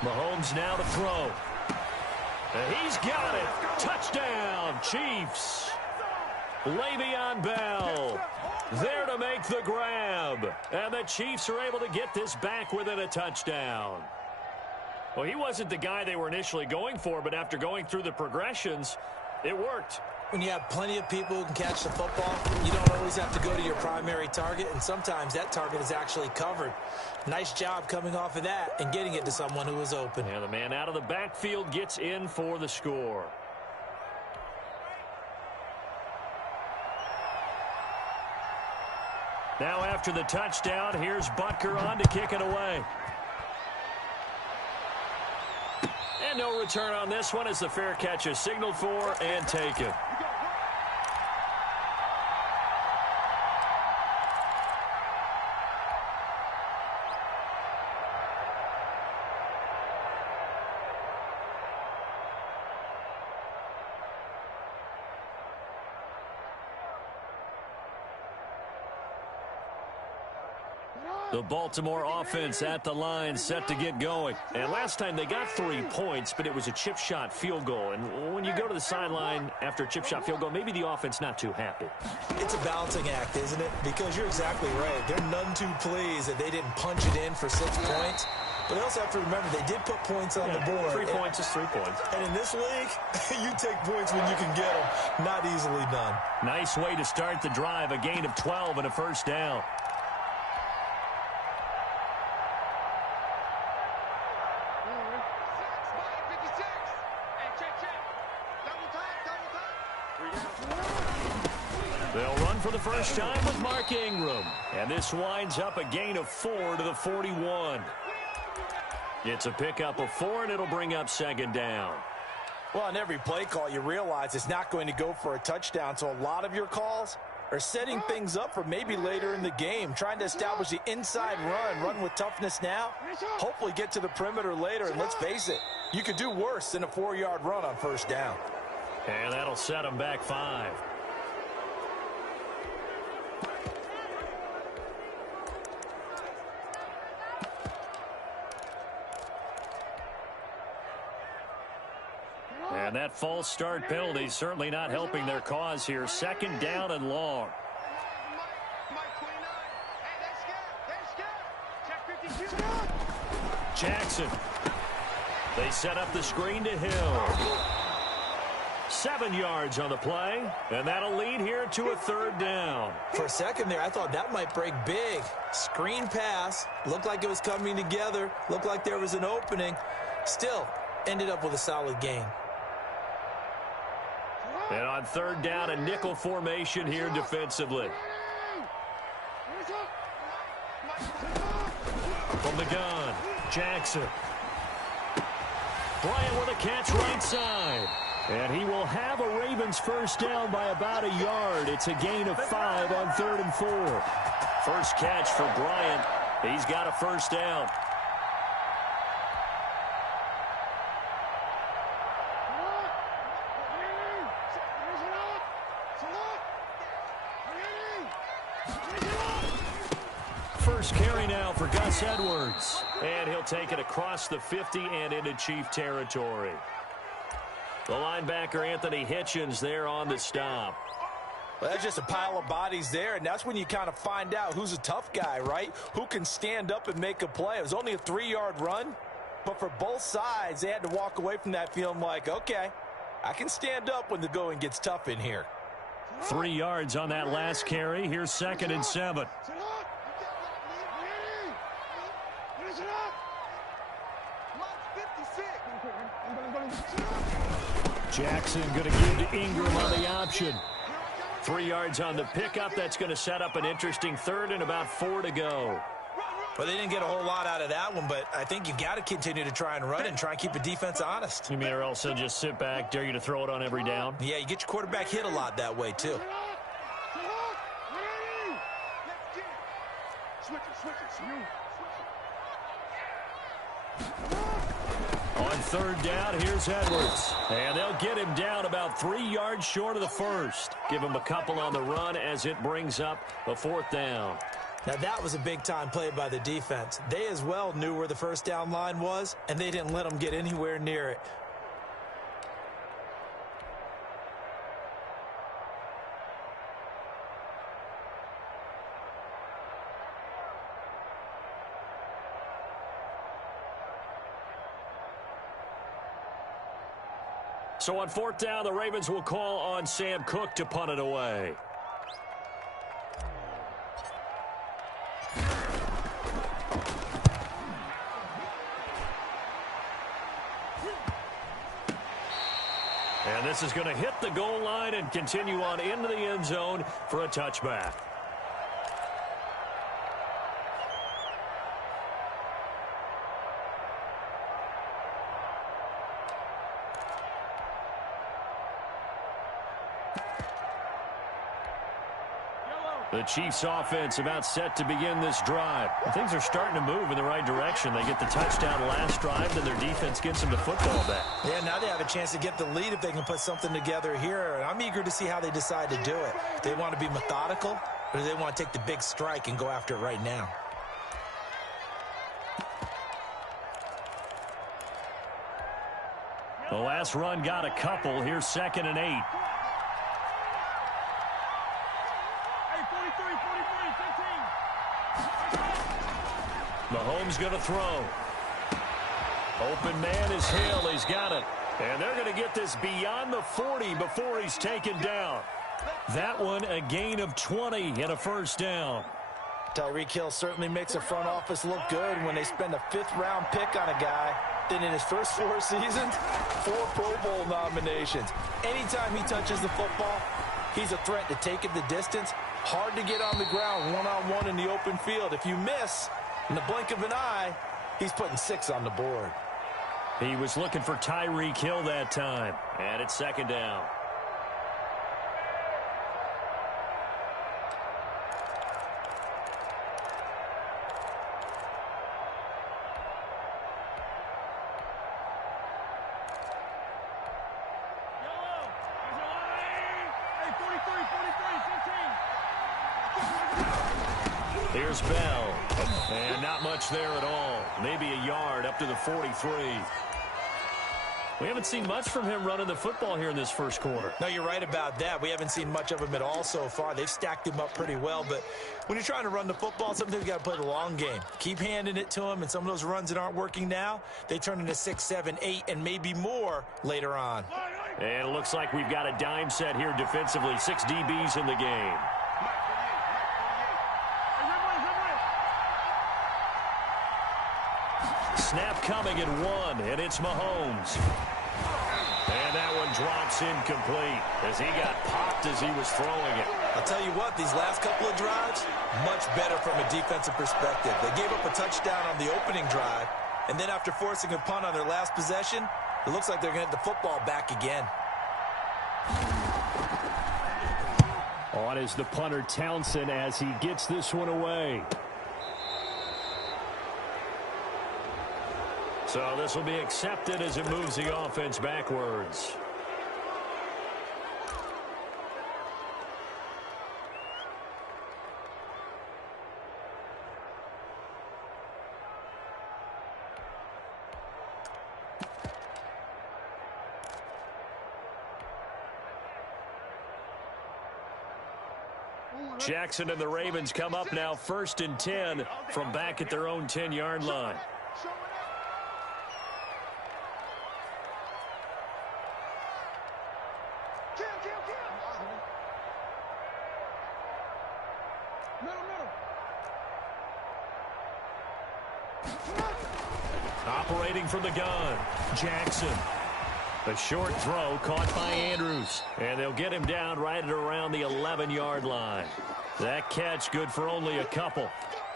Mahomes now to throw. He's got it. Touchdown, Chiefs. Le'Veon Bell there to make the grab. And the Chiefs are able to get this back within a touchdown. Well, he wasn't the guy they were initially going for, but after going through the progressions, it worked. When you have plenty of people who can catch the football, you don't always have to go to your primary target, and sometimes that target is actually covered. Nice job coming off of that and getting it to someone who was open. And the man out of the backfield gets in for the score. Now after the touchdown, here's Butker on to kick it away. And no return on this one as the fair catch is signaled for and taken. The Baltimore offense at the line, set to get going. And last time they got 3 points, but it was a chip shot field goal. And when you go to the sideline after a chip shot field goal, maybe the offense not too happy. It's a balancing act, isn't it? Because you're exactly right. They're none too pleased that they didn't punch it in for 6 points. But they also have to remember they did put points on the board. 3 points is 3 points. And in this league, you take points when you can get them. Not easily done. Nice way to start the drive. A gain of 12 and a first down. They'll run for the first time with Mark Ingram. And this winds up a gain of 4 to the 41. It's a pickup of 4, and it'll bring up 2nd down. Well, on every play call, you realize it's not going to go for a touchdown. So a lot of your calls are setting things up for maybe later in the game, trying to establish the inside run with toughness now, hopefully get to the perimeter later. And let's face it, you could do worse than a 4-yard run on first down. And that'll set them back 5. And that false start penalty certainly not helping their cause here. 2nd down and long. Jackson. They set up the screen to Hill. 7 yards on the play, and that'll lead here to a 3rd down. For a second there, I thought that might break big. Screen pass, looked like it was coming together, looked like there was an opening. Still, ended up with a solid gain. And on 3rd down, a nickel formation here defensively. From the gun, Jackson. Bryant with a catch right side. And he will have a Ravens first down by about a yard. It's a gain of 5 on 3rd and 4. First catch for Bryant. He's got a first down. First carry now for Gus Edwards. And he'll take it across the 50 and into Chief territory. The linebacker, Anthony Hitchens, there on the stop. Well, that's just a pile of bodies there, and that's when you kind of find out who's a tough guy, right? Who can stand up and make a play. It was only a 3-yard run, but for both sides, they had to walk away from that feeling like, okay, I can stand up when the going gets tough in here. 3 yards on that last carry. Here's 2nd and 7. Jackson going to give to Ingram on the option. 3 yards on the pickup. That's going to set up an interesting 3rd and about 4 to go. Well, they didn't get a whole lot out of that one, but I think you've got to continue to try and run and try and keep the defense honest. You mean or else they'll just sit back, dare you to throw it on every down? Yeah, you get your quarterback hit a lot that way, too. On On third down, here's Edwards. And they'll get him down about 3 yards short of the first. Give him a couple on the run as it brings up a 4th down. Now, that was a big-time play by the defense. They as well knew where the first down line was, and they didn't let them get anywhere near it. So on 4th down, the Ravens will call on Sam Cook to punt it away. And this is going to hit the goal line and continue on into the end zone for a touchback. The Chiefs offense about set to begin this drive. Things are starting to move in the right direction. They get the touchdown last drive, then their defense gets them the football back. Yeah, now they have a chance to get the lead if they can put something together here. And I'm eager to see how they decide to do it. Do they want to be methodical, or do they want to take the big strike and go after it right now? The last run got a couple. Here's 2nd and 8. Mahomes going to throw. Open man is Hill. He's got it. And they're going to get this beyond the 40 before he's taken down. That one a gain of 20 and a 1st down. Tyreek Hill certainly makes the front office look good when they spend a 5th-round pick on a guy. Then in his first 4 seasons, 4 Pro Bowl nominations. Anytime he touches the football, he's a threat to take it the distance. Hard to get on the ground one-on-one in the open field. If you miss, in the blink of an eye, he's putting 6 on the board. He was looking for Tyreek Hill that time. And it's 2nd down. Here's Bell. And not much there at all. Maybe a yard up to the 43. We haven't seen much from him running the football here in this first quarter. No, you're right about that. We haven't seen much of him at all so far. They've stacked him up pretty well. But when you're trying to run the football, sometimes you got to play the long game. Keep handing it to him, and some of those runs that aren't working now, they turn into 6, 7, 8, and maybe more later on. And it looks like we've got a dime set here defensively. 6 DBs in the game. Snap coming at 1, and it's Mahomes. And that one drops incomplete as he got popped as he was throwing it. I'll tell you what, these last couple of drives, much better from a defensive perspective. They gave up a touchdown on the opening drive, and then after forcing a punt on their last possession, it looks like they're going to get the football back again. On is the punter Townsend as he gets this one away. So this will be accepted as it moves the offense backwards. Jackson and the Ravens come up now 1st and 10 from back at their own 10-yard line. Operating from the gun, Jackson. A short throw caught by Andrews. And they'll get him down right at around the 11-yard line. That catch good for only a couple.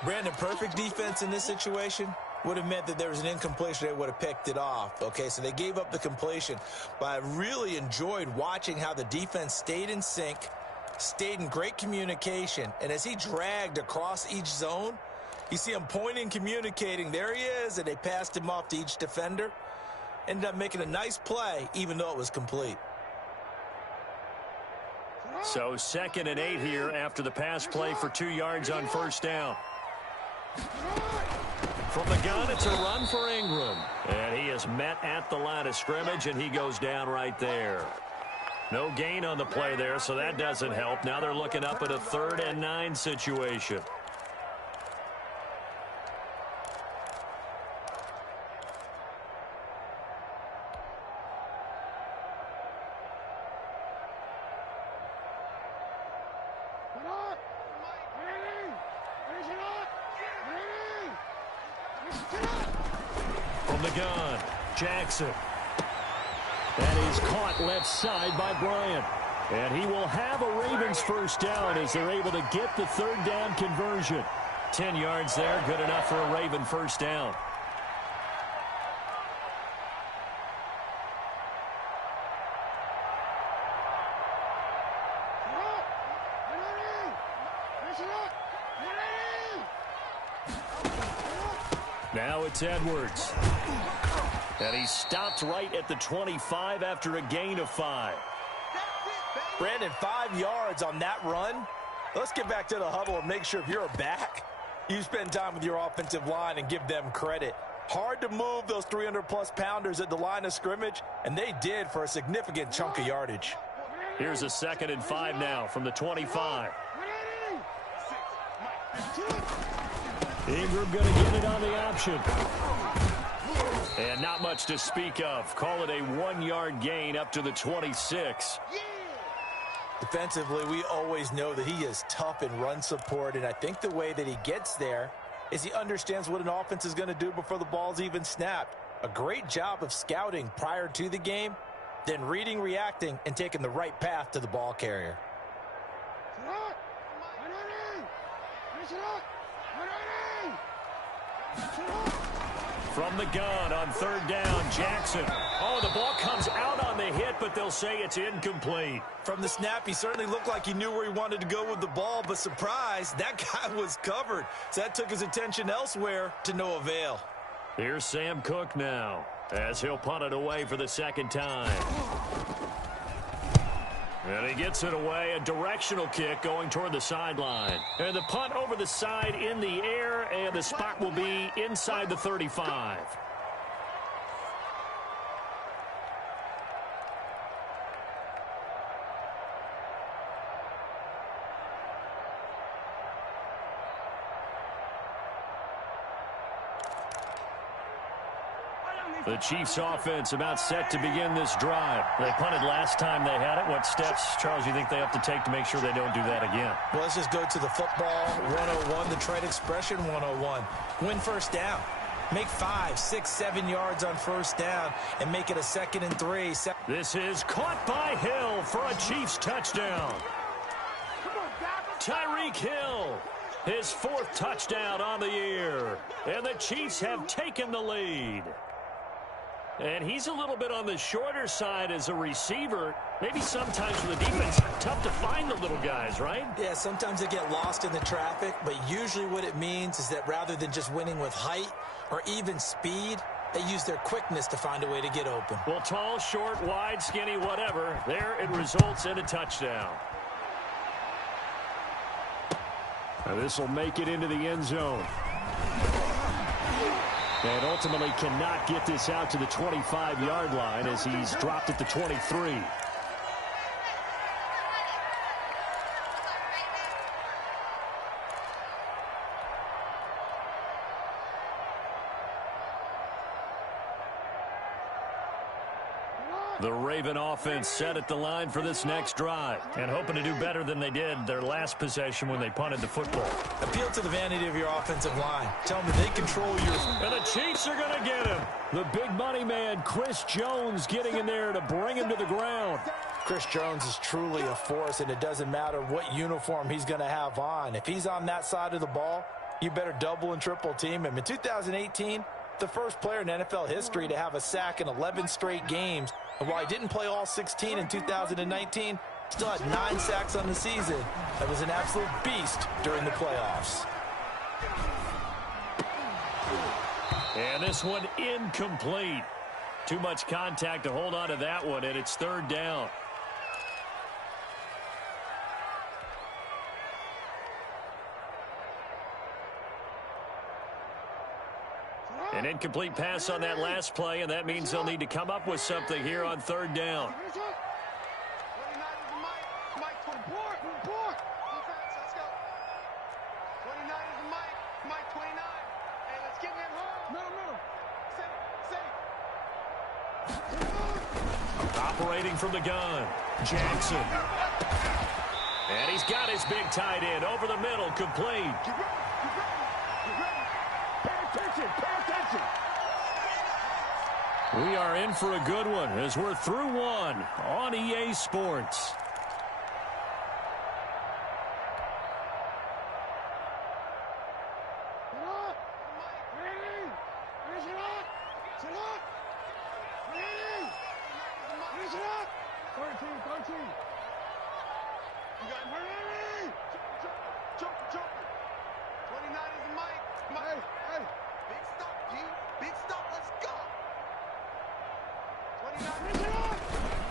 Brandon, perfect defense in this situation would have meant that there was an incompletion. They would have picked it off. Okay, so they gave up the completion. But I really enjoyed watching how the defense stayed in sync, stayed in great communication. And as he dragged across each zone, you see him pointing, communicating. There he is, and they passed him off to each defender. Ended up making a nice play, even though it was complete. So 2nd and 8 here after the pass play for 2 yards on first down. From the gun, it's a run for Ingram. And he is met at the line of scrimmage, and he goes down right there. No gain on the play there, so that doesn't help. Now they're looking up at a 3rd and 9 situation. From the gun, Jackson. That is caught left side by Bryant. And he will have a Ravens first down as they're able to get the 3rd down conversion. 10 yards there, good enough for a Raven first down. Now it's Edwards. And he stopped right at the 25 after a gain of 5. Brandon, 5 yards on that run. Let's get back to the huddle and make sure if you're back, you spend time with your offensive line and give them credit. Hard to move those 300-plus pounders at the line of scrimmage, and they did for a significant chunk of yardage. Here's a 2nd and 5 now from the 25. Ingram going to get it on the option. And not much to speak of. Call it a 1-yard gain up to the 26. Defensively, we always know that he is tough in run support, and I think the way that he gets there is he understands what an offense is going to do before the ball's even snapped. A great job of scouting prior to the game, then reading, reacting, and taking the right path to the ball carrier. From the gun on 3rd down, Jackson. Oh, the ball comes out on the hit, but they'll say it's incomplete. From the snap, he certainly looked like he knew where he wanted to go with the ball, but surprise, that guy was covered. So that took his attention elsewhere to no avail. Here's Sam Cook now, as he'll punt it away for the 2nd time. And he gets it away, a directional kick going toward the sideline. And the punt over the side in the air, and the spot will be inside the 35. The Chiefs offense about set to begin this drive. They punted last time they had it. What steps, Charles, you think they have to take to make sure they don't do that again? Well, let's just go to the football 101, the trade expression 101. Win first down. Make 5, 6, 7 yards on first down and make it a 2nd and 3. This is caught by Hill for a Chiefs touchdown. Tyreek Hill, his 4th touchdown on the year. And the Chiefs have taken the lead. And he's a little bit on the shorter side as a receiver. Maybe sometimes for the defense, tough to find the little guys, right? Yeah, sometimes they get lost in the traffic, but usually what it means is that rather than just winning with height or even speed, they use their quickness to find a way to get open. Well, tall, short, wide, skinny, whatever, there it results in a touchdown. Now this will make it into the end zone. And ultimately cannot get this out to the 25-yard line as he's dropped at the 23. The Raven offense set at the line for this next drive and hoping to do better than they did their last possession when they punted the football. Appeal to the vanity of your offensive line. Tell them they control your... And the Chiefs are going to get him. The big money man, Chris Jones, getting in there to bring him to the ground. Chris Jones is truly a force, and it doesn't matter what uniform he's going to have on. If he's on that side of the ball, you better double and triple team him. In 2018, the first player in NFL history to have a sack in 11 straight games. And while he didn't play all 16 in 2019, still had 9 sacks on the season. That was an absolute beast during the playoffs. And this one incomplete. too much contact to hold on to that one, and it's third down. An incomplete pass on that last play, and that means they'll need to come up with something here on third down. Operating from the gun, Jackson. And he's got his big tight end over the middle, complete. We are in for a good one as we're through one on EA Sports.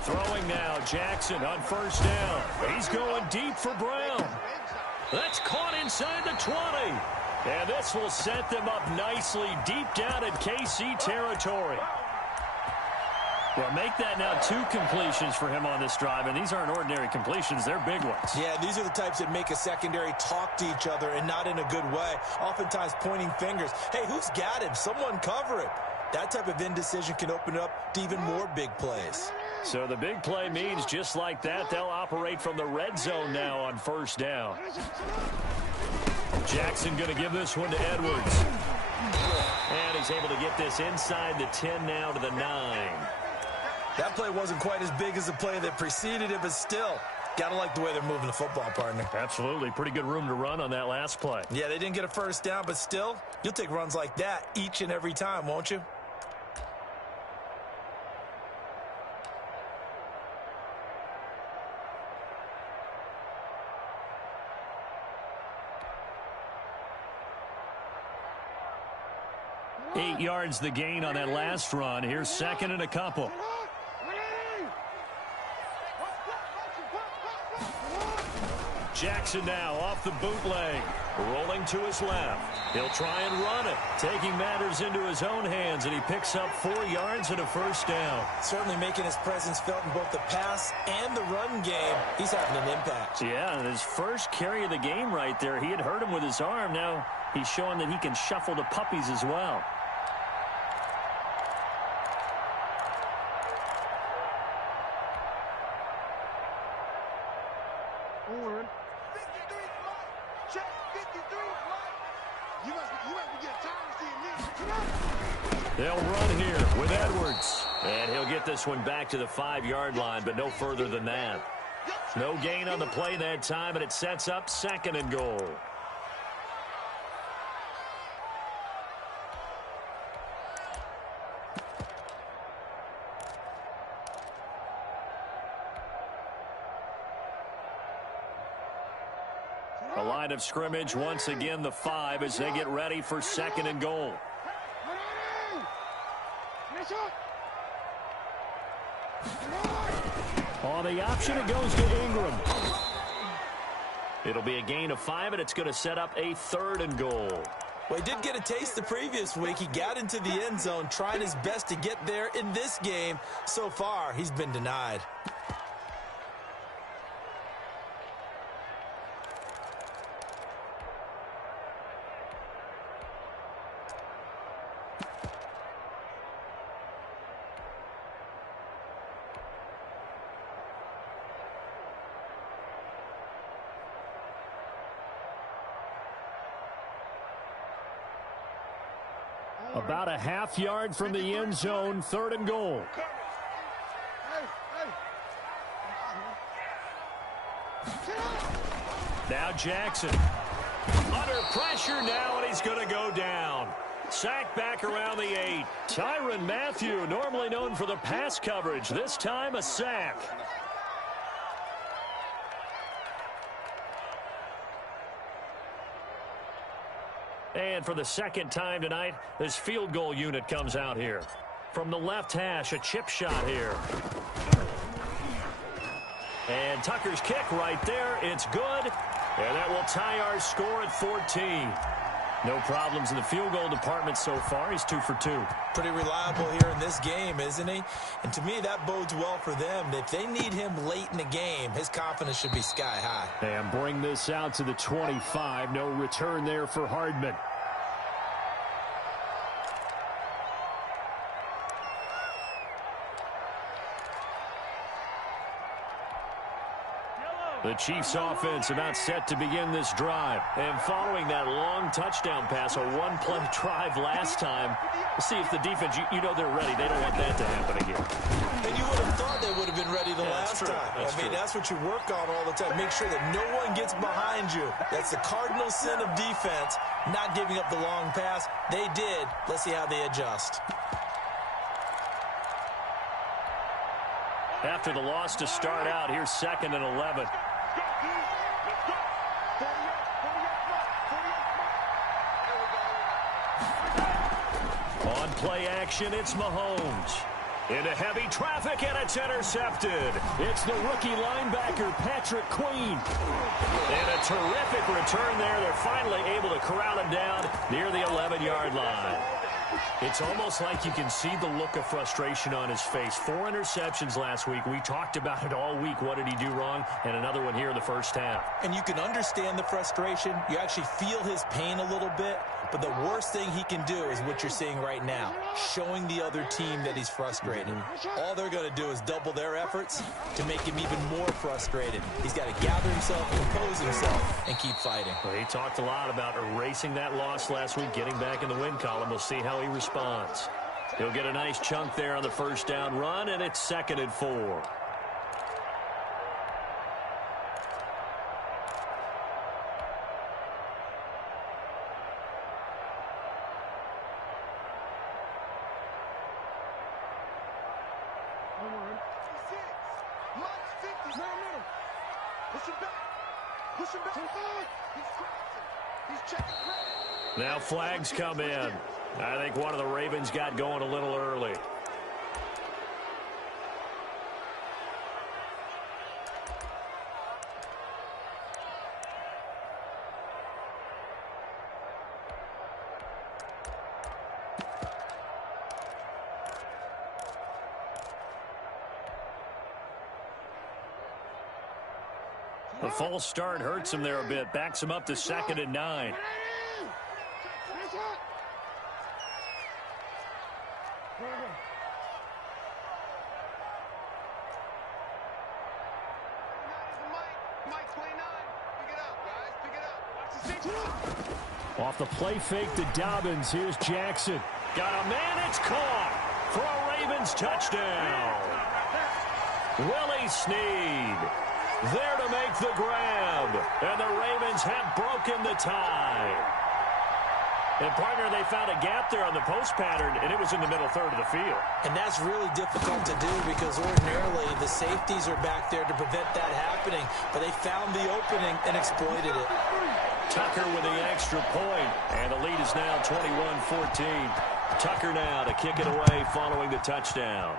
Throwing now, Jackson on first down. He's going deep for Brown. That's caught inside the 20. And this will set them up nicely deep down in KC territory. Well, make that now 2 completions for him on this drive, and these aren't ordinary completions. They're big ones. Yeah, these are the types that make a secondary talk to each other and not in a good way, oftentimes pointing fingers. Hey, who's got him? Someone cover it. That type of indecision can open it up to even more big plays. So the big play means just like that, they'll operate from the red zone now on first down. Jackson going to give this one to Edwards. And he's able to get this inside the 10 now to the 9. That play wasn't quite as big as the play that preceded it, but still, got to like the way they're moving the football, partner. Absolutely. Pretty good room to run on that last play. Yeah, they didn't get a first down, but still, you'll take runs like that each and every time, won't you? Eight yards the gain on that last run. Here's second and a couple. Jackson now off the bootleg. Rolling to his left. He'll try and run it. Taking matters into his own hands, and he picks up 4 yards and a first down. Certainly making his presence felt in both the pass and the run game. He's having an impact. Yeah, and his first carry of the game right there, he had hurt him with his arm. Now he's showing that he can shuffle the puppies as well. They'll run here with Edwards. And he'll get this one back to the 5-yard line, but no further than that. No gain on the play that time, and it sets up second and goal. The line of scrimmage, once again, the 5 as they get ready for second and goal. On the option, it goes to Ingram. It'll be a gain of 5, and it's going to set up a third and goal. Well, he did get a taste the previous week. He got into the end zone, trying his best to get there in this game. So far, he's been denied. About a half yard from the end zone, third and goal. Now Jackson. Under pressure now, and he's going to go down. Sacked back around the 8. Tyrann Mathieu, normally known for the pass coverage, this time a sack. And for the second time tonight, this field goal unit comes out here. From the left hash, a chip shot here. And Tucker's kick right there. It's good. And that will tie our score at 14. No problems in the field goal department so far. He's 2 for 2. Pretty reliable here in this game, isn't he? And to me, that bodes well for them. If they need him late in the game, his confidence should be sky high. And bring this out to the 25. No return there for Hardman. The Chiefs offense about set to begin this drive. And following that long touchdown pass, a one-play drive last time, we'll see if the defense, you know they're ready. They don't want that to happen again. And you would have thought they would have been ready the last time. That's what you work on all the time. Make sure that no one gets behind you. That's the cardinal sin of defense, not giving up the long pass. They did. Let's see how they adjust. After the loss to start out, here's 2nd and 11. On play action, it's Mahomes. Into heavy traffic, and it's intercepted. It's the rookie linebacker, Patrick Queen. And a terrific return there. They're finally able to corral him down near the 11-yard line. It's almost like you can see the look of frustration on his face. 4 interceptions last week. We talked about it all week. What did he do wrong? And another one here in the first half. And you can understand the frustration. You actually feel his pain a little bit. But the worst thing he can do is what you're seeing right now, showing the other team that he's frustrated. All they're going to do is double their efforts to make him even more frustrated. He's got to gather himself, compose himself, and keep fighting. Well, he talked a lot about erasing that loss last week, getting back in the win column. We'll see how he responds. He'll get a nice chunk there on the first down run, and it's 2nd and 4. Now flags come in. I think one of the Ravens got going a little early. The false start hurts him there a bit. Backs him up to 2nd and 9. Off the play fake to Dobbins. Here's Jackson. Got a man. It's caught for a Ravens touchdown. Willie Snead there to make the grab. And the Ravens have broken the tie. And, partner, they found a gap there on the post pattern, and it was in the middle third of the field. And that's really difficult to do because ordinarily the safeties are back there to prevent that happening. But they found the opening and exploited it. Tucker with the extra point, and the lead is now 21-14. Tucker now to kick it away following the touchdown.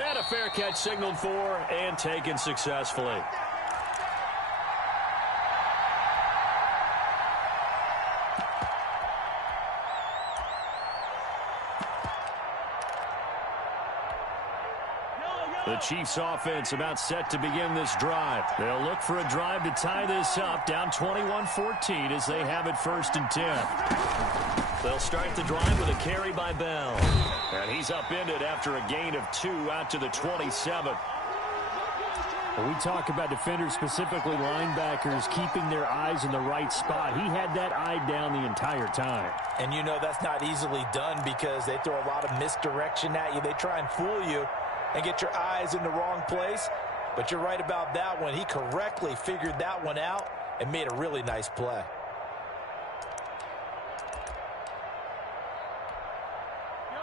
And a fair catch signaled for and taken successfully. The Chiefs offense about set to begin this drive. They'll look for a drive to tie this up, down 21-14 as they have it 1st and 10. They'll start the drive with a carry by BAL. And he's upended after a gain of 2 out to the 27. We talk about defenders, specifically linebackers, keeping their eyes in the right spot. He had that eye down the entire time. And you know that's not easily done because they throw a lot of misdirection at you. They try and fool you and get your eyes in the wrong place. But you're right about that one. He correctly figured that one out and made a really nice play.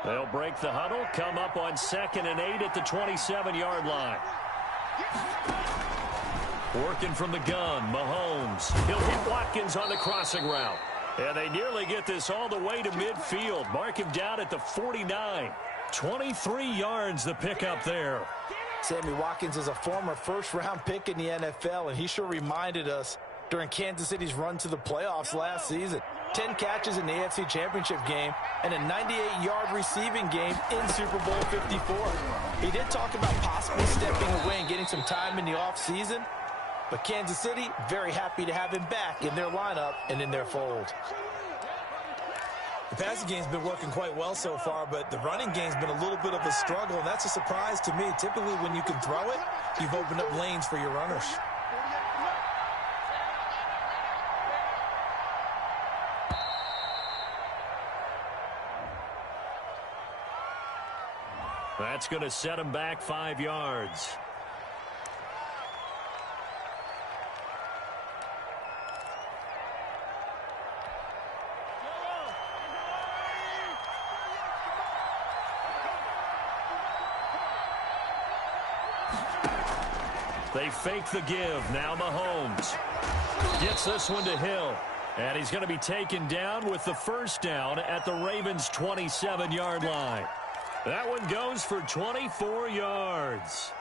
They'll break the huddle, come up on 2nd and 8 at the 27-yard line. Working from the gun, Mahomes. He'll hit Watkins on the crossing route. And they nearly get this all the way to midfield. Mark him down at the 49. 23 yards the pickup there. Sammy Watkins is a former first-round pick in the NFL, and he sure reminded us during Kansas City's run to the playoffs last season. 10 catches in the AFC Championship game and a 98-yard receiving game in Super Bowl 54. He did talk about possibly stepping away and getting some time in the offseason, but Kansas City very happy to have him back in their lineup and in their fold. The passing game's been working quite well so far, but the running game's been a little bit of a struggle, and that's a surprise to me. Typically, when you can throw it, you've opened up lanes for your runners. That's going to set him back 5 yards. They fake the give. Now Mahomes gets this one to Hill. And he's going to be taken down with the first down at the Ravens' 27-yard line. That one goes for 24 yards.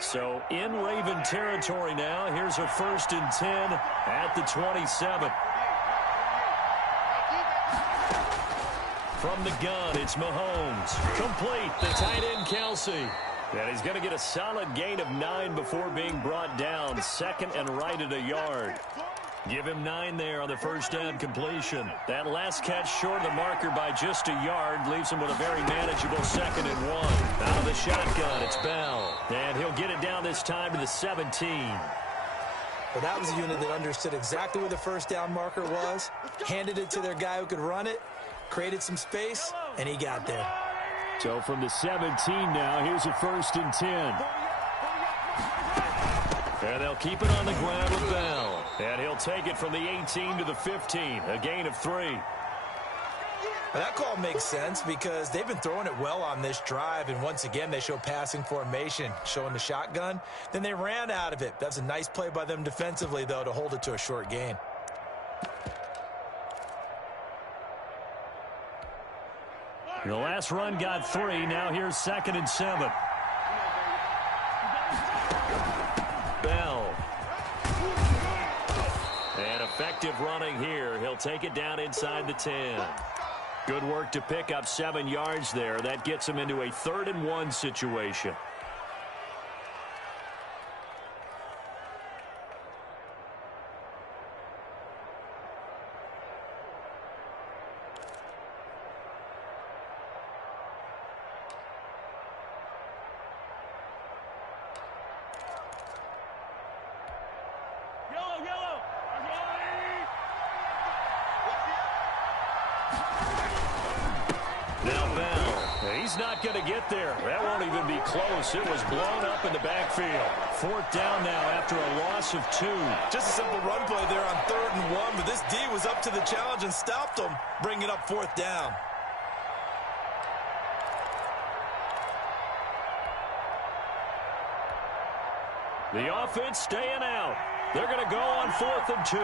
So in Raven territory now. Here's a 1st and 10 at the 27. From the gun, it's Mahomes. Complete, the tight end, Kelsey. And he's going to get a solid gain of 9 before being brought down. Second and right at a yard. Give him 9 there on the first down completion. That last catch short of the marker by just a yard leaves him with a very manageable 2nd and 1. Out of the shotgun, it's BAL. And he'll get it down this time to the 17. Well, that was a unit that understood exactly where the first down marker was, handed it to their guy who could run it, created some space, and he got there. So from the 17 now, here's a 1st and 10. And they'll keep it on the ground with BAL. And he'll take it from the 18 to the 15, a gain of 3. Well, that call makes sense because they've been throwing it well on this drive, and once again they show passing formation, showing the shotgun. Then they ran out of it. That's a nice play by them defensively, though, to hold it to a short gain. The last run got 3. Now here's 2nd and 7. BAL. And effective running here. He'll take it down inside the 10. Good work to pick up 7 yards there. That gets him into a 3rd and 1 situation. He's not going to get there. That won't even be close. It was blown up in the backfield. 4th down now after a loss of 2. Just a simple run play there on 3rd and 1, but this D was up to the challenge and stopped them, bringing up 4th down. The offense staying out. They're going to go on 4th and 2.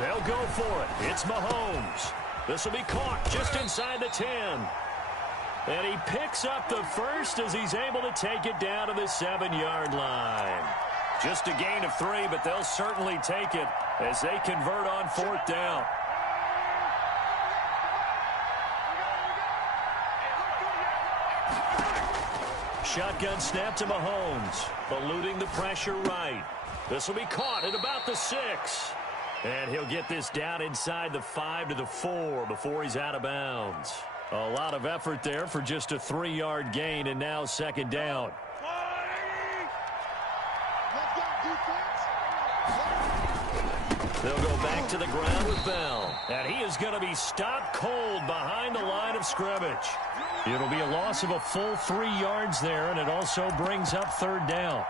They'll go for it. It's Mahomes. This will be caught just inside the 10. And he picks up the first as he's able to take it down to the 7-yard line. Just a gain of 3, but they'll certainly take it as they convert on 4th down. Shotgun snap to Mahomes, eluding the pressure right. This will be caught at about the 6. And he'll get this down inside the 5 to the 4 before he's out of bounds. A lot of effort there for just a 3-yard gain, and now 2nd down. They'll go back to the ground with BAL. And he is going to be stopped cold behind the line of scrimmage. It'll be a loss of a full 3 yards there, and it also brings up 3rd down.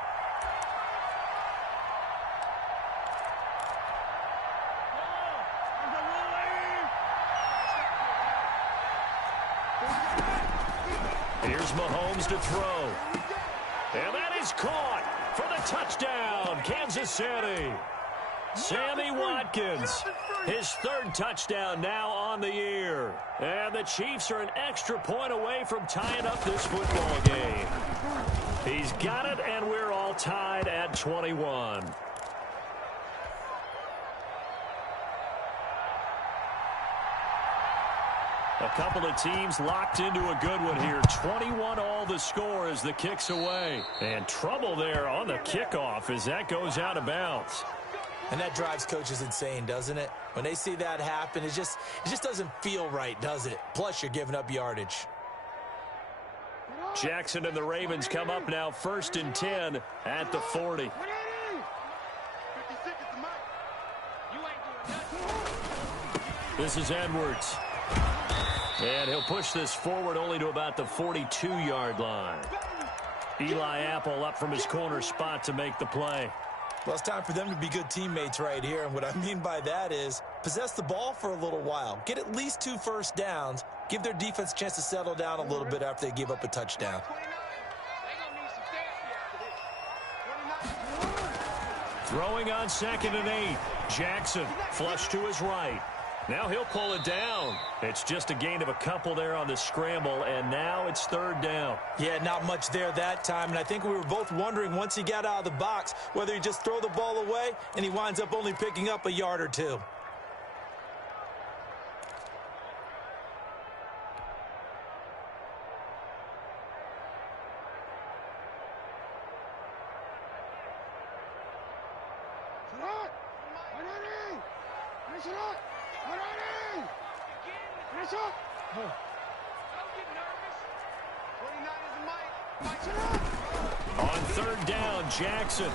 Here's Mahomes to throw. And that is caught for the touchdown, Kansas City. Sammy Watkins, his third touchdown now on the year. And the Chiefs are an extra point away from tying up this football game. He's got it, and we're all tied at 21. A couple of teams locked into a good one here. 21 all the score as the kick's away. And trouble there on the kickoff as that goes out of bounds. And that drives coaches insane, doesn't it? When they see that happen, it just doesn't feel right, does it? Plus, you're giving up yardage. Jackson and the Ravens come up now 1st and 10 at the 40. This is Edwards. And he'll push this forward only to about the 42-yard line. Eli Apple up from his corner spot to make the play. Well, it's time for them to be good teammates right here. And what I mean by that is possess the ball for a little while. Get at least 2 first downs. Give their defense a chance to settle down a little bit after they give up a touchdown. Throwing on 2nd and 8. Jackson flush to his right. Now he'll pull it down. It's just a gain of a couple there on the scramble, and now it's 3rd down. Yeah, not much there that time, and I think we were both wondering once he got out of the box whether he'd just throw the ball away, and he winds up only picking up a yard or 2. On 3rd down, Jackson.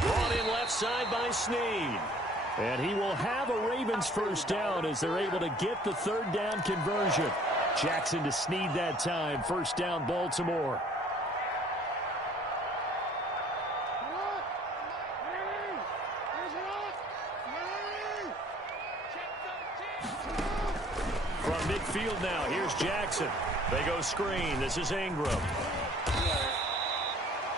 Brought in left side by Snead. And he will have a Ravens first down as they're able to get the 3rd down conversion. Jackson to Snead that time. First down, Baltimore. From midfield now, here's Jackson. They go screen. This is Ingram.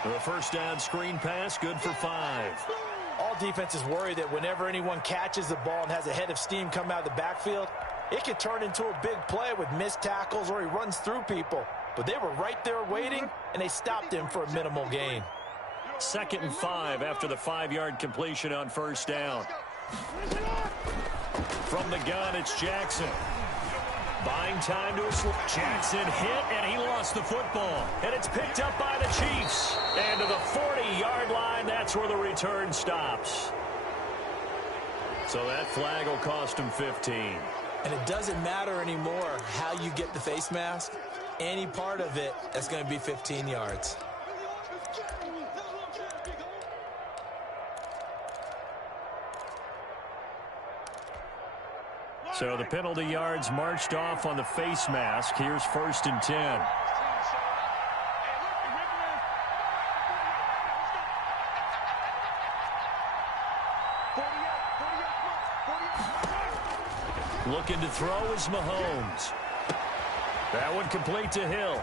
The first down screen pass, good for 5. All defenses worry that whenever anyone catches the ball and has a head of steam come out of the backfield, it can turn into a big play with missed tackles or he runs through people. But they were right there waiting, and they stopped him for a minimal gain. 2nd and 5 after the 5-yard completion on first down. From the gun, it's Jackson. Buying time to his Jackson hit, and he lost the football. And it's picked up by the Chiefs. And to the 40-yard line, that's where the return stops. So that flag will cost him 15. And it doesn't matter anymore how you get the face mask. Any part of it, that's going to be 15 yards. So the penalty yards marched off on the face mask. Here's 1st and 10. Looking to throw is Mahomes. That one complete to Hill.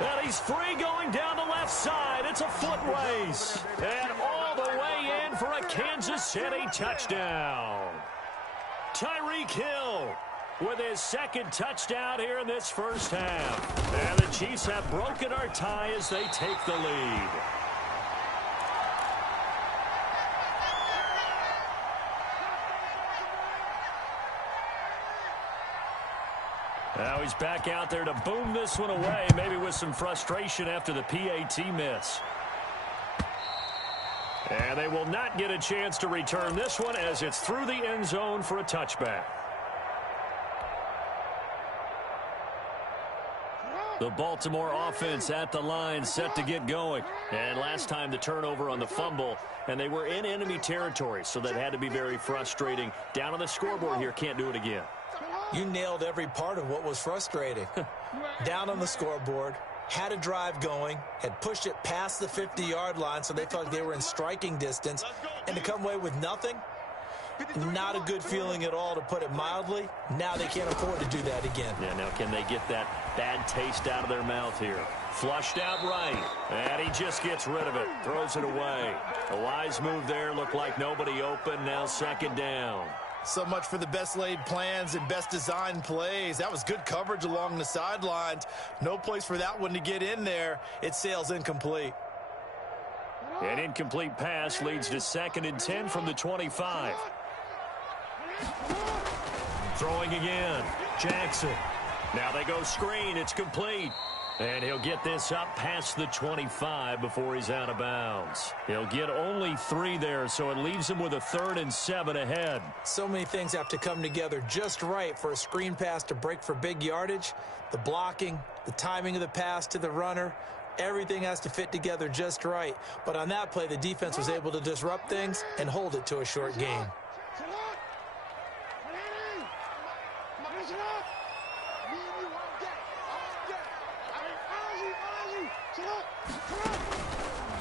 And he's free going down the left side. It's a foot race. And all the way in for a Kansas City touchdown. Tyreek Hill with his 2nd touchdown here in this first half. And the Chiefs have broken our tie as they take the lead. Now he's back out there to boom this one away, maybe with some frustration after the PAT miss. And they will not get a chance to return this one as it's through the end zone for a touchback. The Baltimore offense at the line set to get going. And last time the turnover on the fumble, and they were in enemy territory, so that had to be very frustrating. Down on the scoreboard here, can't do it again. You nailed every part of what was frustrating. Down on the scoreboard, had a drive going, had pushed it past the 50-yard line so they felt like they were in striking distance, and to come away with nothing, Not a good feeling at all, to put it mildly. Now they can't afford to do that again. Yeah, now can they get that bad taste out of their mouth here? Flushed out right, and he just gets rid of it, throws it away. A wise move there, looked like nobody open, now second down. So much for the best laid plans and best designed plays. That was good coverage along the sidelines. No place for that one to get in there. It sails incomplete. An incomplete pass leads to 2nd and 10 from the 25. Throwing again, Jackson. Now they go screen, it's complete. And he'll get this up past the 25 before he's out of bounds. He'll get only 3 there, so it leaves him with a 3rd and 7 ahead. So many things have to come together just right for a screen pass to break for big yardage. The blocking, the timing of the pass to the runner, everything has to fit together just right. But on that play, the defense was able to disrupt things and hold it to a short gain.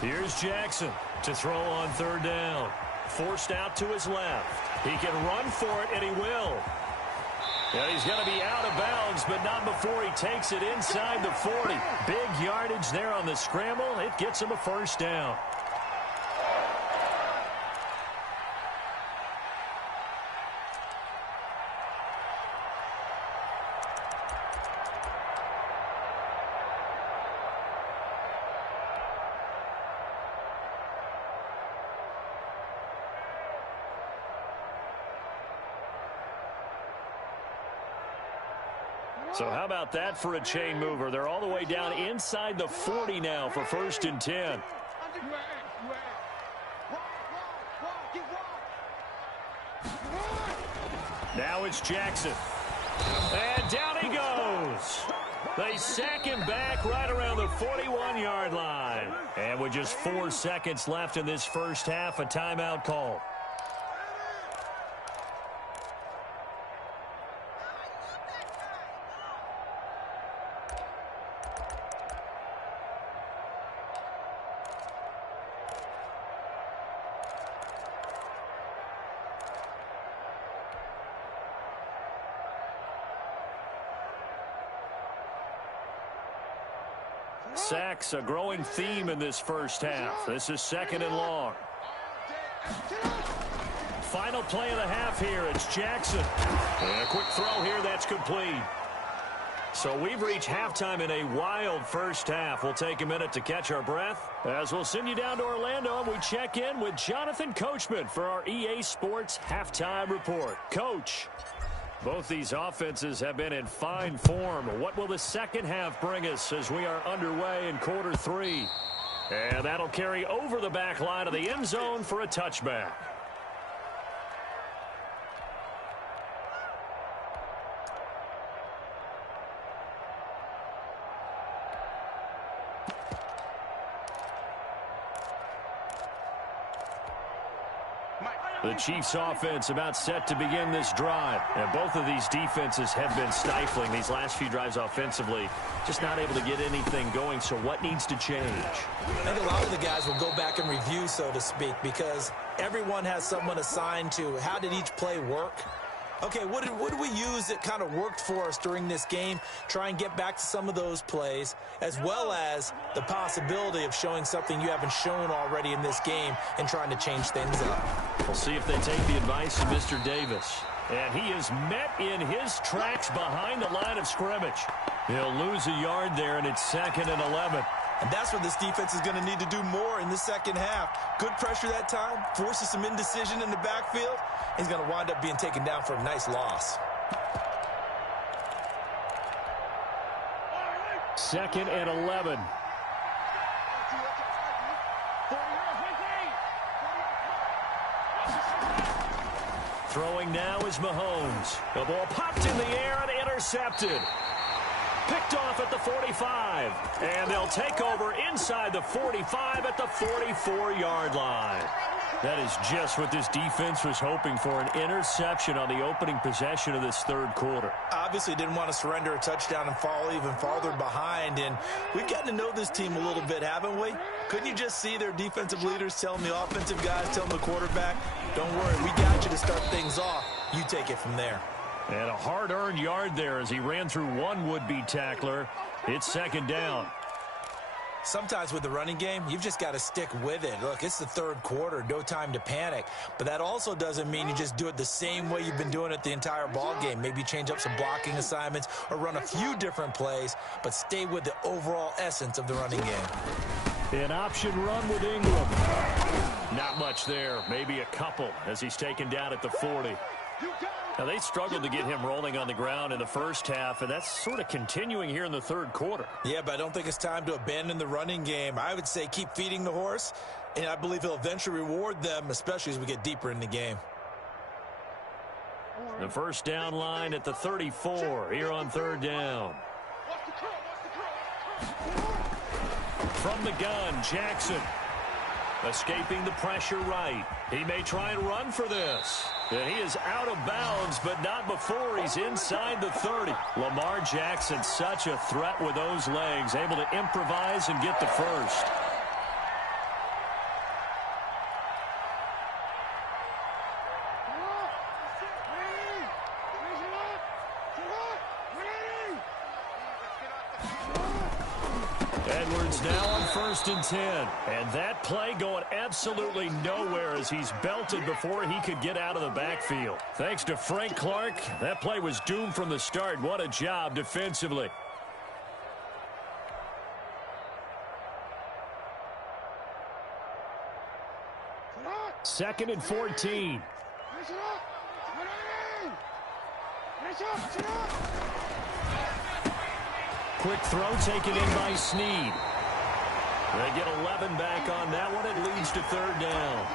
Here's Jackson to throw on 3rd down. Forced out to his left. He can run for it, and he will. And he's going to be out of bounds, but not before he takes it inside the 40. Big yardage there on the scramble. It gets him a 1st down. So how about that for a chain mover? They're all the way down inside the 40 now for 1st and 10. Now it's Jackson. And down he goes. They sack him back right around the 41-yard line. And with just 4 seconds left in this first half, a timeout call. Sacks, a growing theme in this first half. This is 2nd and long. Final play of the half here. It's Jackson. And a quick throw here that's complete. So we've reached halftime in a wild first half. We'll take a minute to catch our breath as we'll send you down to Orlando and we check in with Jonathan Coachman for our EA Sports Halftime Report. Coach, both these offenses have been in fine form. What will the second half bring us as we are underway in quarter 3? And that'll carry over the back line of the end zone for a touchback. The Chiefs offense about set to begin this drive. And both of these defenses have been stifling these last few drives offensively. Just not able to get anything going. So what needs to change? I think a lot of the guys will go back and review, so to speak, because everyone has someone assigned to how did each play work. Okay, what did we use that kind of worked for us during this game? Try and get back to some of those plays, as well as the possibility of showing something you haven't shown already in this game and trying to change things up. We'll see if they take the advice of Mr. Davis. And he is met in his tracks behind the line of scrimmage. He'll lose a yard there, and it's 2nd and 11. And that's where this defense is going to need to do more in the second half. Good pressure that time, forces some indecision in the backfield. He's going to wind up being taken down for a nice loss. 2nd and 11. Throwing now is Mahomes. The ball popped in the air and intercepted. Picked off at the 45. And they'll take over inside the 45 at the 44-yard line. That is just what this defense was hoping for, an interception on the opening possession of this third quarter. Obviously didn't want to surrender a touchdown and fall even farther behind, and we've gotten to know this team a little bit, haven't we? Couldn't you just see their defensive leaders telling the offensive guys, telling the quarterback, don't worry, we got you to start things off. You take it from there. And a hard-earned yard there as he ran through one would-be tackler. It's second down. Sometimes with the running game, you've just got to stick with it. Look, it's the third quarter, no time to panic. But that also doesn't mean you just do it the same way you've been doing it the entire ball game. Maybe change up some blocking assignments or run a few different plays, but stay with the overall essence of the running game. An option run with Ingram. Not much there, maybe a couple as he's taken down at the 40. Now, they struggled to get him rolling on the ground in the first half, and that's sort of continuing here in the third quarter. Yeah, but I don't think it's time to abandon the running game. I would say keep feeding the horse, and I believe he'll eventually reward them, especially as we get deeper in the game. The first down line at the 34 here on third down. From the gun, Jackson. Escaping the pressure right. He may try and run for this. And he is out of bounds, but not before he's inside the 30. Lamar Jackson, such a threat with those legs, able to improvise and get the first. Edwards now on 1st and 10. And that play going absolutely nowhere as he's belted before he could get out of the backfield. Thanks to Frank Clark, that play was doomed from the start. What a job defensively. Second and 14. Quick throw taken in by Snead. They get 11 back on that one. It leads to third down.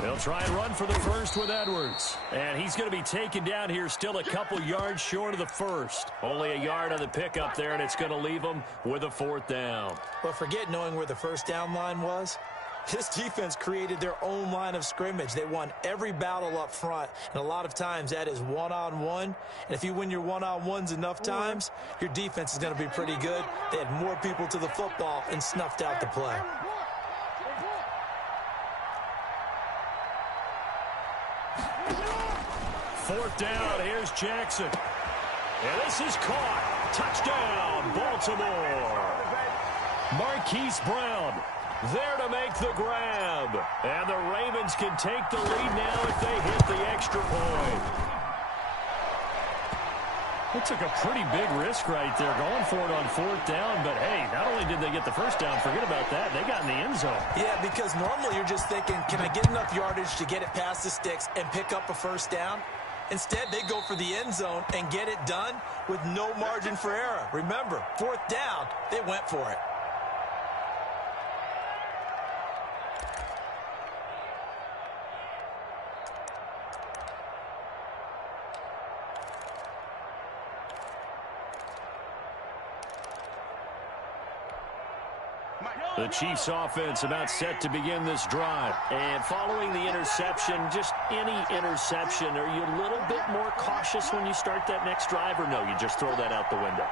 They'll try and run for the first with Edwards. And he's going to be taken down here still a couple yards short of the first. Only a yard on the pickup there, and it's going to leave him with a fourth down. Well, forget knowing where the first down line was. This defense created their own line of scrimmage. They won every battle up front, and a lot of times that is one-on-one. And if you win your one-on-ones enough times, your defense is going to be pretty good. They had more people to the football and snuffed out the play. Fourth down, here's Jackson. And this is caught. Touchdown, Baltimore. Marquise Brown there to make the grab. And the Ravens can take the lead now if they hit the extra point. They took a pretty big risk right there going for it on fourth down. But, hey, not only did they get the first down, forget about that, they got in the end zone. Yeah, because normally you're just thinking, can I get enough yardage to get it past the sticks and pick up a first down? Instead, they go for the end zone and get it done with no margin for error. Remember, fourth down, they went for it. The Chiefs offense about set to begin this drive. And following the interception, just any interception, are you a little bit more cautious when you start that next drive, or no, you just throw that out the window?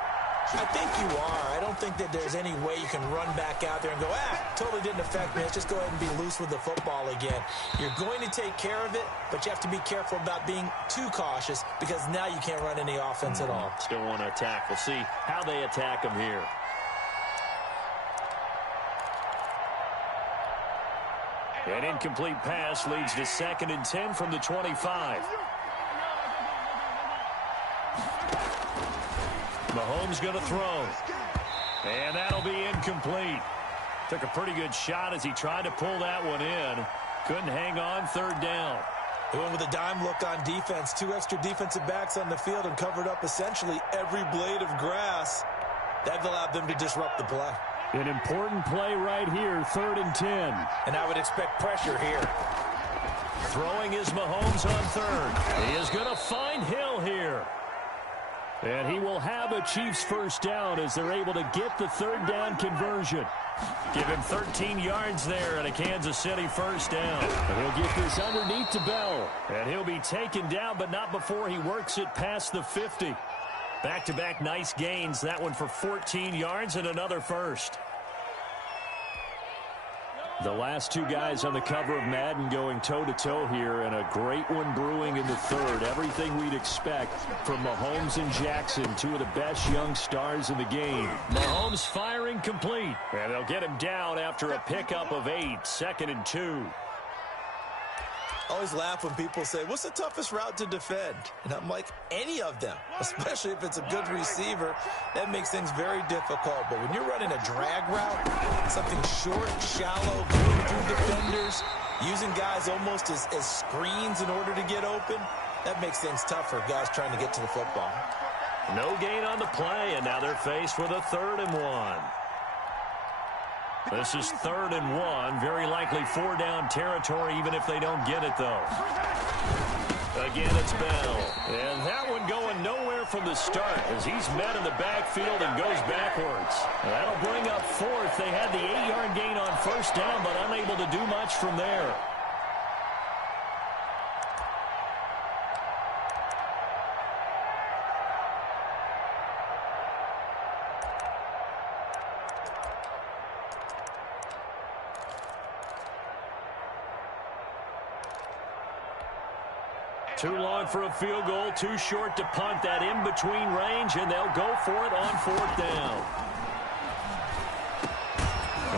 I think you are. I don't think that there's any way you can run back out there and go, totally didn't affect me. Let's just go ahead and be loose with the football again. You're going to take care of it, but you have to be careful about being too cautious because now you can't run any offense at all. Still want to attack. We'll see how they attack them here. An incomplete pass leads to 2nd and 10 from the 25. Mahomes going to throw. And that'll be incomplete. Took a pretty good shot as he tried to pull that one in. Couldn't hang on, third down. They went with a dime look on defense. 2 extra defensive backs on the field and covered up essentially every blade of grass. That allowed them to disrupt the play. An important play right here, 3rd and 10. And I would expect pressure here. Throwing is Mahomes on 3rd. He is going to find Hill here. And he will have a Chiefs first down as they're able to get the 3rd down conversion. Give him 13 yards there and a Kansas City first down. And he'll get this underneath to Bell. And he'll be taken down, but not before he works it past the 50. Back-to-back nice gains. That one for 14 yards and another first. The last two guys on the cover of Madden going toe-to-toe here, and a great one brewing in the 3rd. Everything we'd expect from Mahomes and Jackson, two of the best young stars in the game. Mahomes firing complete. And they'll get him down after a pickup of 8. 2nd and 2. Always laugh when people say, what's the toughest route to defend? And I'm like, any of them, especially if it's a good receiver. That makes things very difficult. But when you're running a drag route, something short, shallow, going through defenders, using guys almost as screens in order to get open, that makes things tough for guys trying to get to the football. No gain on the play, and now they're faced with a 3rd and 1. This is 3rd and 1. Very likely 4-down territory, even if they don't get it, though. Again, it's Bell. And that one going nowhere from the start as he's met in the backfield and goes backwards. That'll bring up 4th. They had the 8-yard gain on first down, but unable to do much from there. Too long for a field goal, too short to punt. That in-between range, and they'll go for it on 4th down.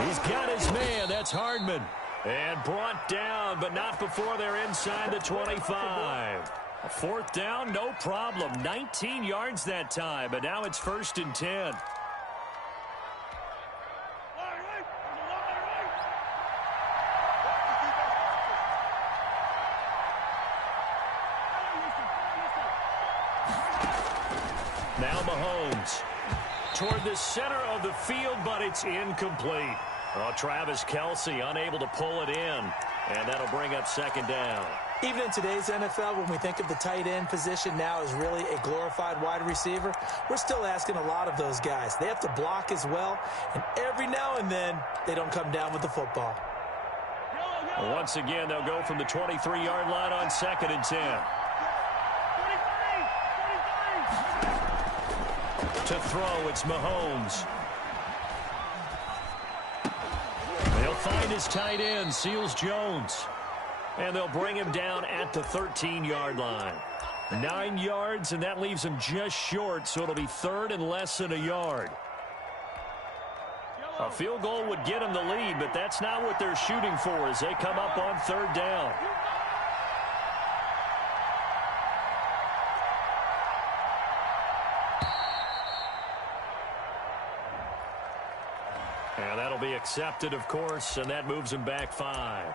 He's got his man. That's Hardman. And brought down, but not before they're inside the 25. A 4th down, no problem. 19 yards that time, but now it's 1st and 10. Now Mahomes toward the center of the field, but it's incomplete. Well, Travis Kelce unable to pull it in, and that'll bring up 2nd down. Even in today's NFL, when we think of the tight end position now as really a glorified wide receiver, we're still asking a lot of those guys. They have to block as well, and every now and then, they don't come down with the football. Once again, they'll go from the 23-yard line on 2nd and 10. To throw, it's Mahomes. They'll find his tight end, Seals Jones. And they'll bring him down at the 13-yard line. 9 yards, and that leaves him just short, so it'll be 3rd and less than a yard. A field goal would get them the lead, but that's not what they're shooting for as they come up on 3rd down. And that'll be accepted, of course, and that moves him back 5.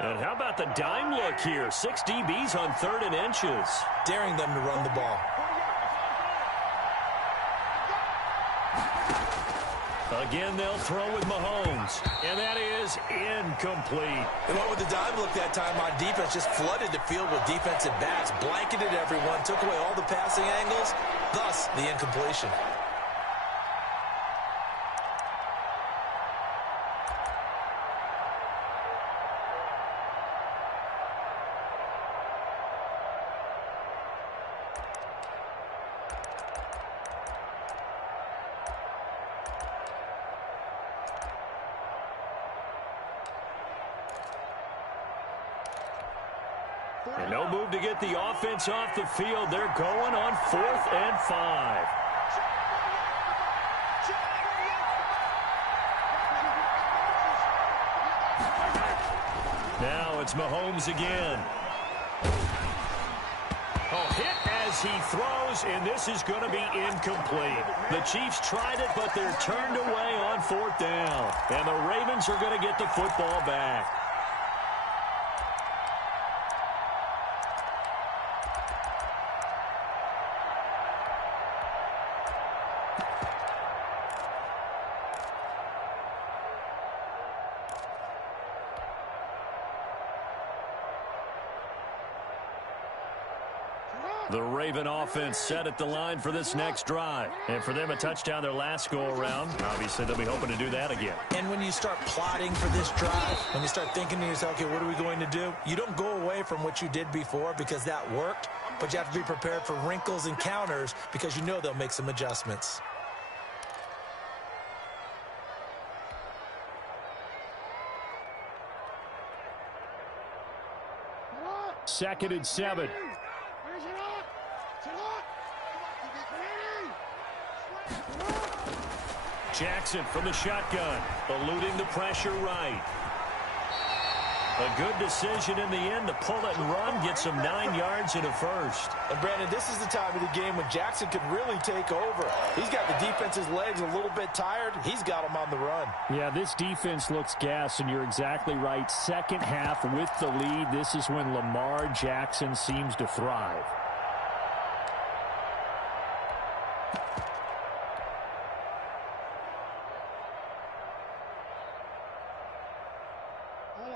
And how about the dime look here? 6 DBs on 3rd and inches. Daring them to run the ball. Again, they'll throw with Mahomes. And that is incomplete. They went with the dime look that time on defense. Just flooded the field with defensive backs. Blanketed everyone. Took away all the passing angles. Thus, the incompletion. And no move to get the offense off the field. They're going on 4th and 5. Now it's Mahomes again. Oh, hit as as he throws, and this is going to be incomplete. The Chiefs tried it, but they're turned away on 4th down. And the Ravens are going to get the football back. The Raven offense set at the line for this next drive. And for them, a touchdown their last go-around. Obviously, they'll be hoping to do that again. And when you start plotting for this drive, when you start thinking to yourself, okay, what are we going to do? You don't go away from what you did before because that worked, but you have to be prepared for wrinkles and counters because you know they'll make some adjustments. Second and 7. Jackson from the shotgun, eluding the pressure right. A good decision in the end to pull it and run, get some 9 yards and a first. And, Brandon, this is the time of the game when Jackson could really take over. He's got the defense's legs a little bit tired. He's got them on the run. Yeah, this defense looks gassed, and you're exactly right. Second half with the lead, this is when Lamar Jackson seems to thrive.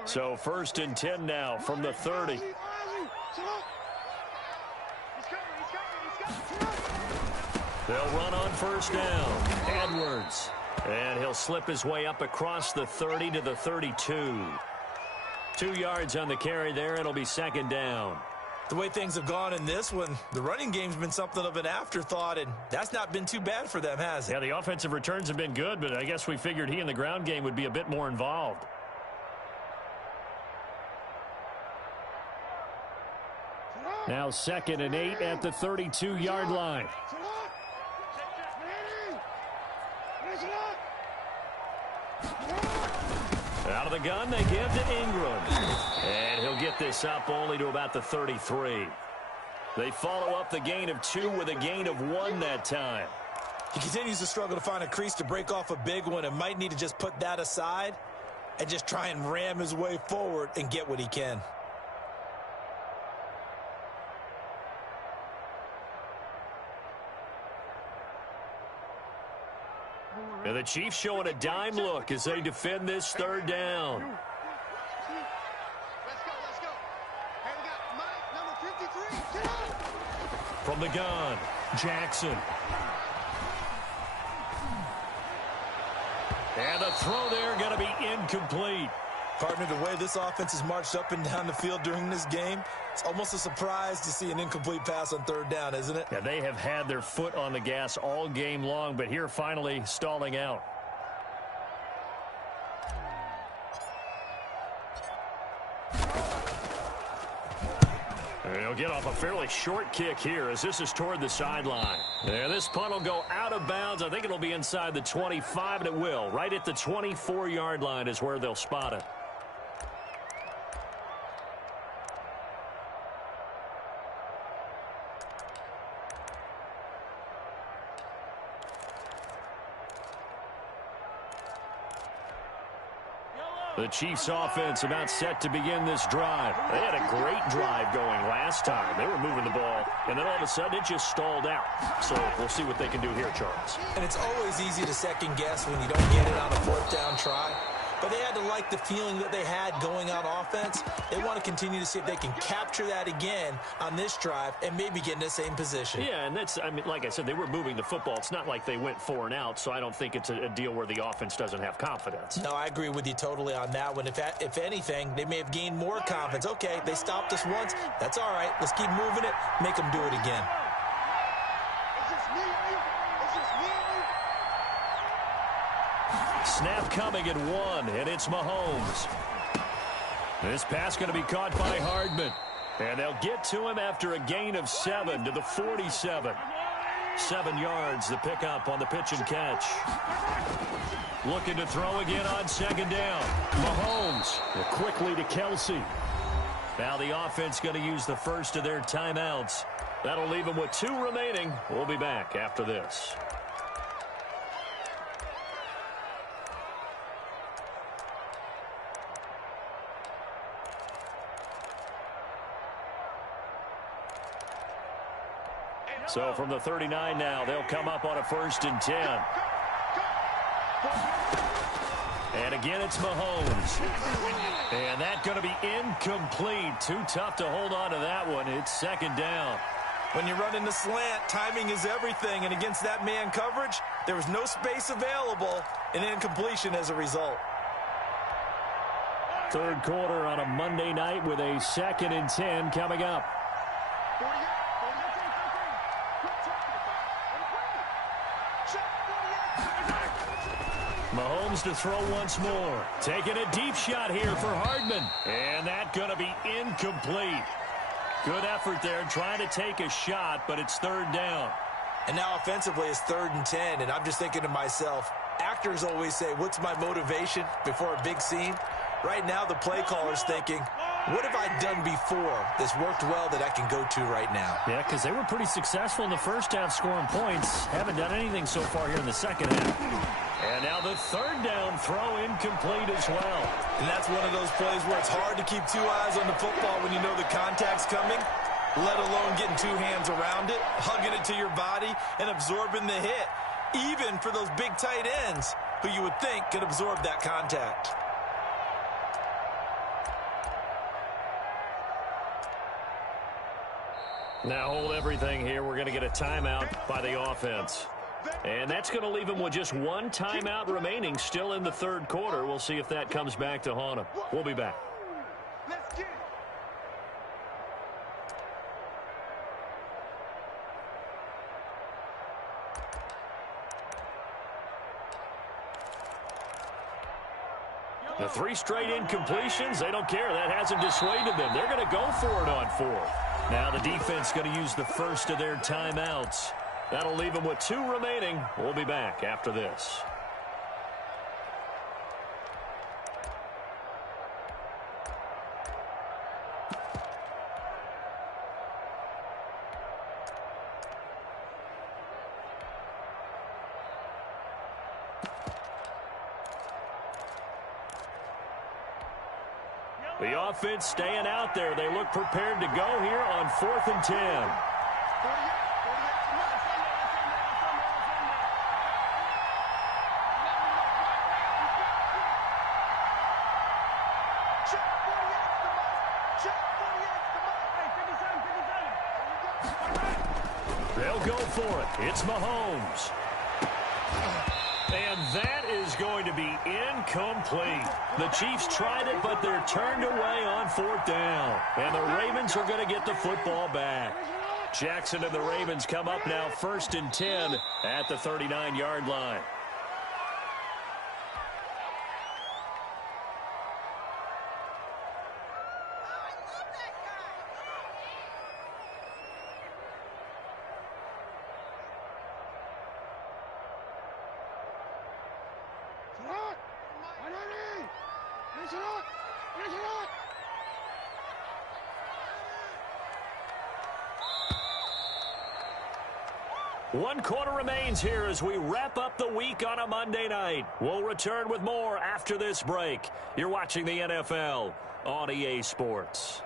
So 1st and 10 now from the 30. They'll run on 1st down. Edwards. And he'll slip his way up across the 30 to the 32. 2 yards on the carry there. It'll be 2nd down. The way things have gone in this one, the running game's been something of an afterthought, and that's not been too bad for them, has it? Yeah, the offensive returns have been good, but I guess we figured he in the ground game would be a bit more involved. Now 2nd and 8 at the 32-yard line. Out of the gun, they give to Ingram. And he'll get this up only to about the 33. They follow up the gain of 2 with a gain of 1 that time. He continues to struggle to find a crease to break off a big one and might need to just put that aside and just try and ram his way forward and get what he can. And the Chiefs showing a dime look as they defend this 3rd down. Let's go. Hey, we got Mike, number 53. Get up! From the gun, Jackson. And the throw there going to be incomplete. Partner, the way this offense has marched up and down the field during this game, it's almost a surprise to see an incomplete pass on 3rd down, isn't it? Yeah, they have had their foot on the gas all game long, but here finally stalling out. He'll get off a fairly short kick here as this is toward the sideline. Yeah, this punt will go out of bounds. I think it'll be inside the 25, and it will. Right at the 24-yard line is where they'll spot it. The Chiefs offense about set to begin this drive. They had a great drive going last time. They were moving the ball, and then all of a sudden it just stalled out. So we'll see what they can do here, Charles. And it's always easy to second guess when you don't get it on a 4th down try. But they had to like the feeling that they had going on offense. They want to continue to see if they can capture that again on this drive and maybe get in the same position. Yeah, and that's, I mean, like I said, they were moving the football. It's not like they went 4 and out, so I don't think it's a deal where the offense doesn't have confidence. No, I agree with you totally on that one. If anything, they may have gained more confidence. Okay, they stopped us once. That's all right. Let's keep moving it. Make them do it again. Snap coming at 1, and it's Mahomes. This pass going to be caught by Hardman. And they'll get to him after a gain of 7 to the 47. 7 yards, the pickup on the pitch and catch. Looking to throw again on 2nd down. Mahomes quickly to Kelsey. Now the offense going to use the first of their timeouts. That'll leave them with 2 remaining. We'll be back after this. So from the 39 now, they'll come up on a 1st and 10. And again, it's Mahomes. And that's going to be incomplete. Too tough to hold on to that one. It's 2nd down. When you run in the slant, timing is everything. And against that man coverage, there was no space available. An incompletion as a result. 3rd quarter on a Monday night with a 2nd and 10 coming up. Mahomes to throw once more. Taking a deep shot here for Hardman. And that's going to be incomplete. Good effort there trying to take a shot, but it's 3rd down. And now offensively it's 3rd and 10. And I'm just thinking to myself, actors always say, what's my motivation before a big scene? Right now the play caller's thinking, what have I done before that's worked well that I can go to right now? Yeah, because they were pretty successful in the first half scoring points. Haven't done anything so far here in the second half. And now the 3rd down throw incomplete as well. And that's one of those plays where it's hard to keep 2 eyes on the football when you know the contact's coming, let alone getting 2 hands around it, hugging it to your body, and absorbing the hit, even for those big tight ends who you would think could absorb that contact. Now hold everything here. We're going to get a timeout by the offense. And that's going to leave them with just 1 timeout remaining still in the 3rd quarter. We'll see if that comes back to haunt them. We'll be back. Let's get it. The 3 straight incompletions, they don't care. That hasn't dissuaded them. They're going to go for it on 4th. Now the defense going to use the first of their timeouts. That'll leave them with 2 remaining. We'll be back after this. The offense staying out there. They look prepared to go here on 4th and 10. They'll go for it. It's Mahomes. And that is going to be incomplete. The Chiefs tried it, but they're turned away on 4th down. And the Ravens are going to get the football back. Jackson and the Ravens come up now 1st and 10 at the 39-yard line. One quarter remains here as we wrap up the week on a Monday night. We'll return with more after this break. You're watching the NFL on EA Sports.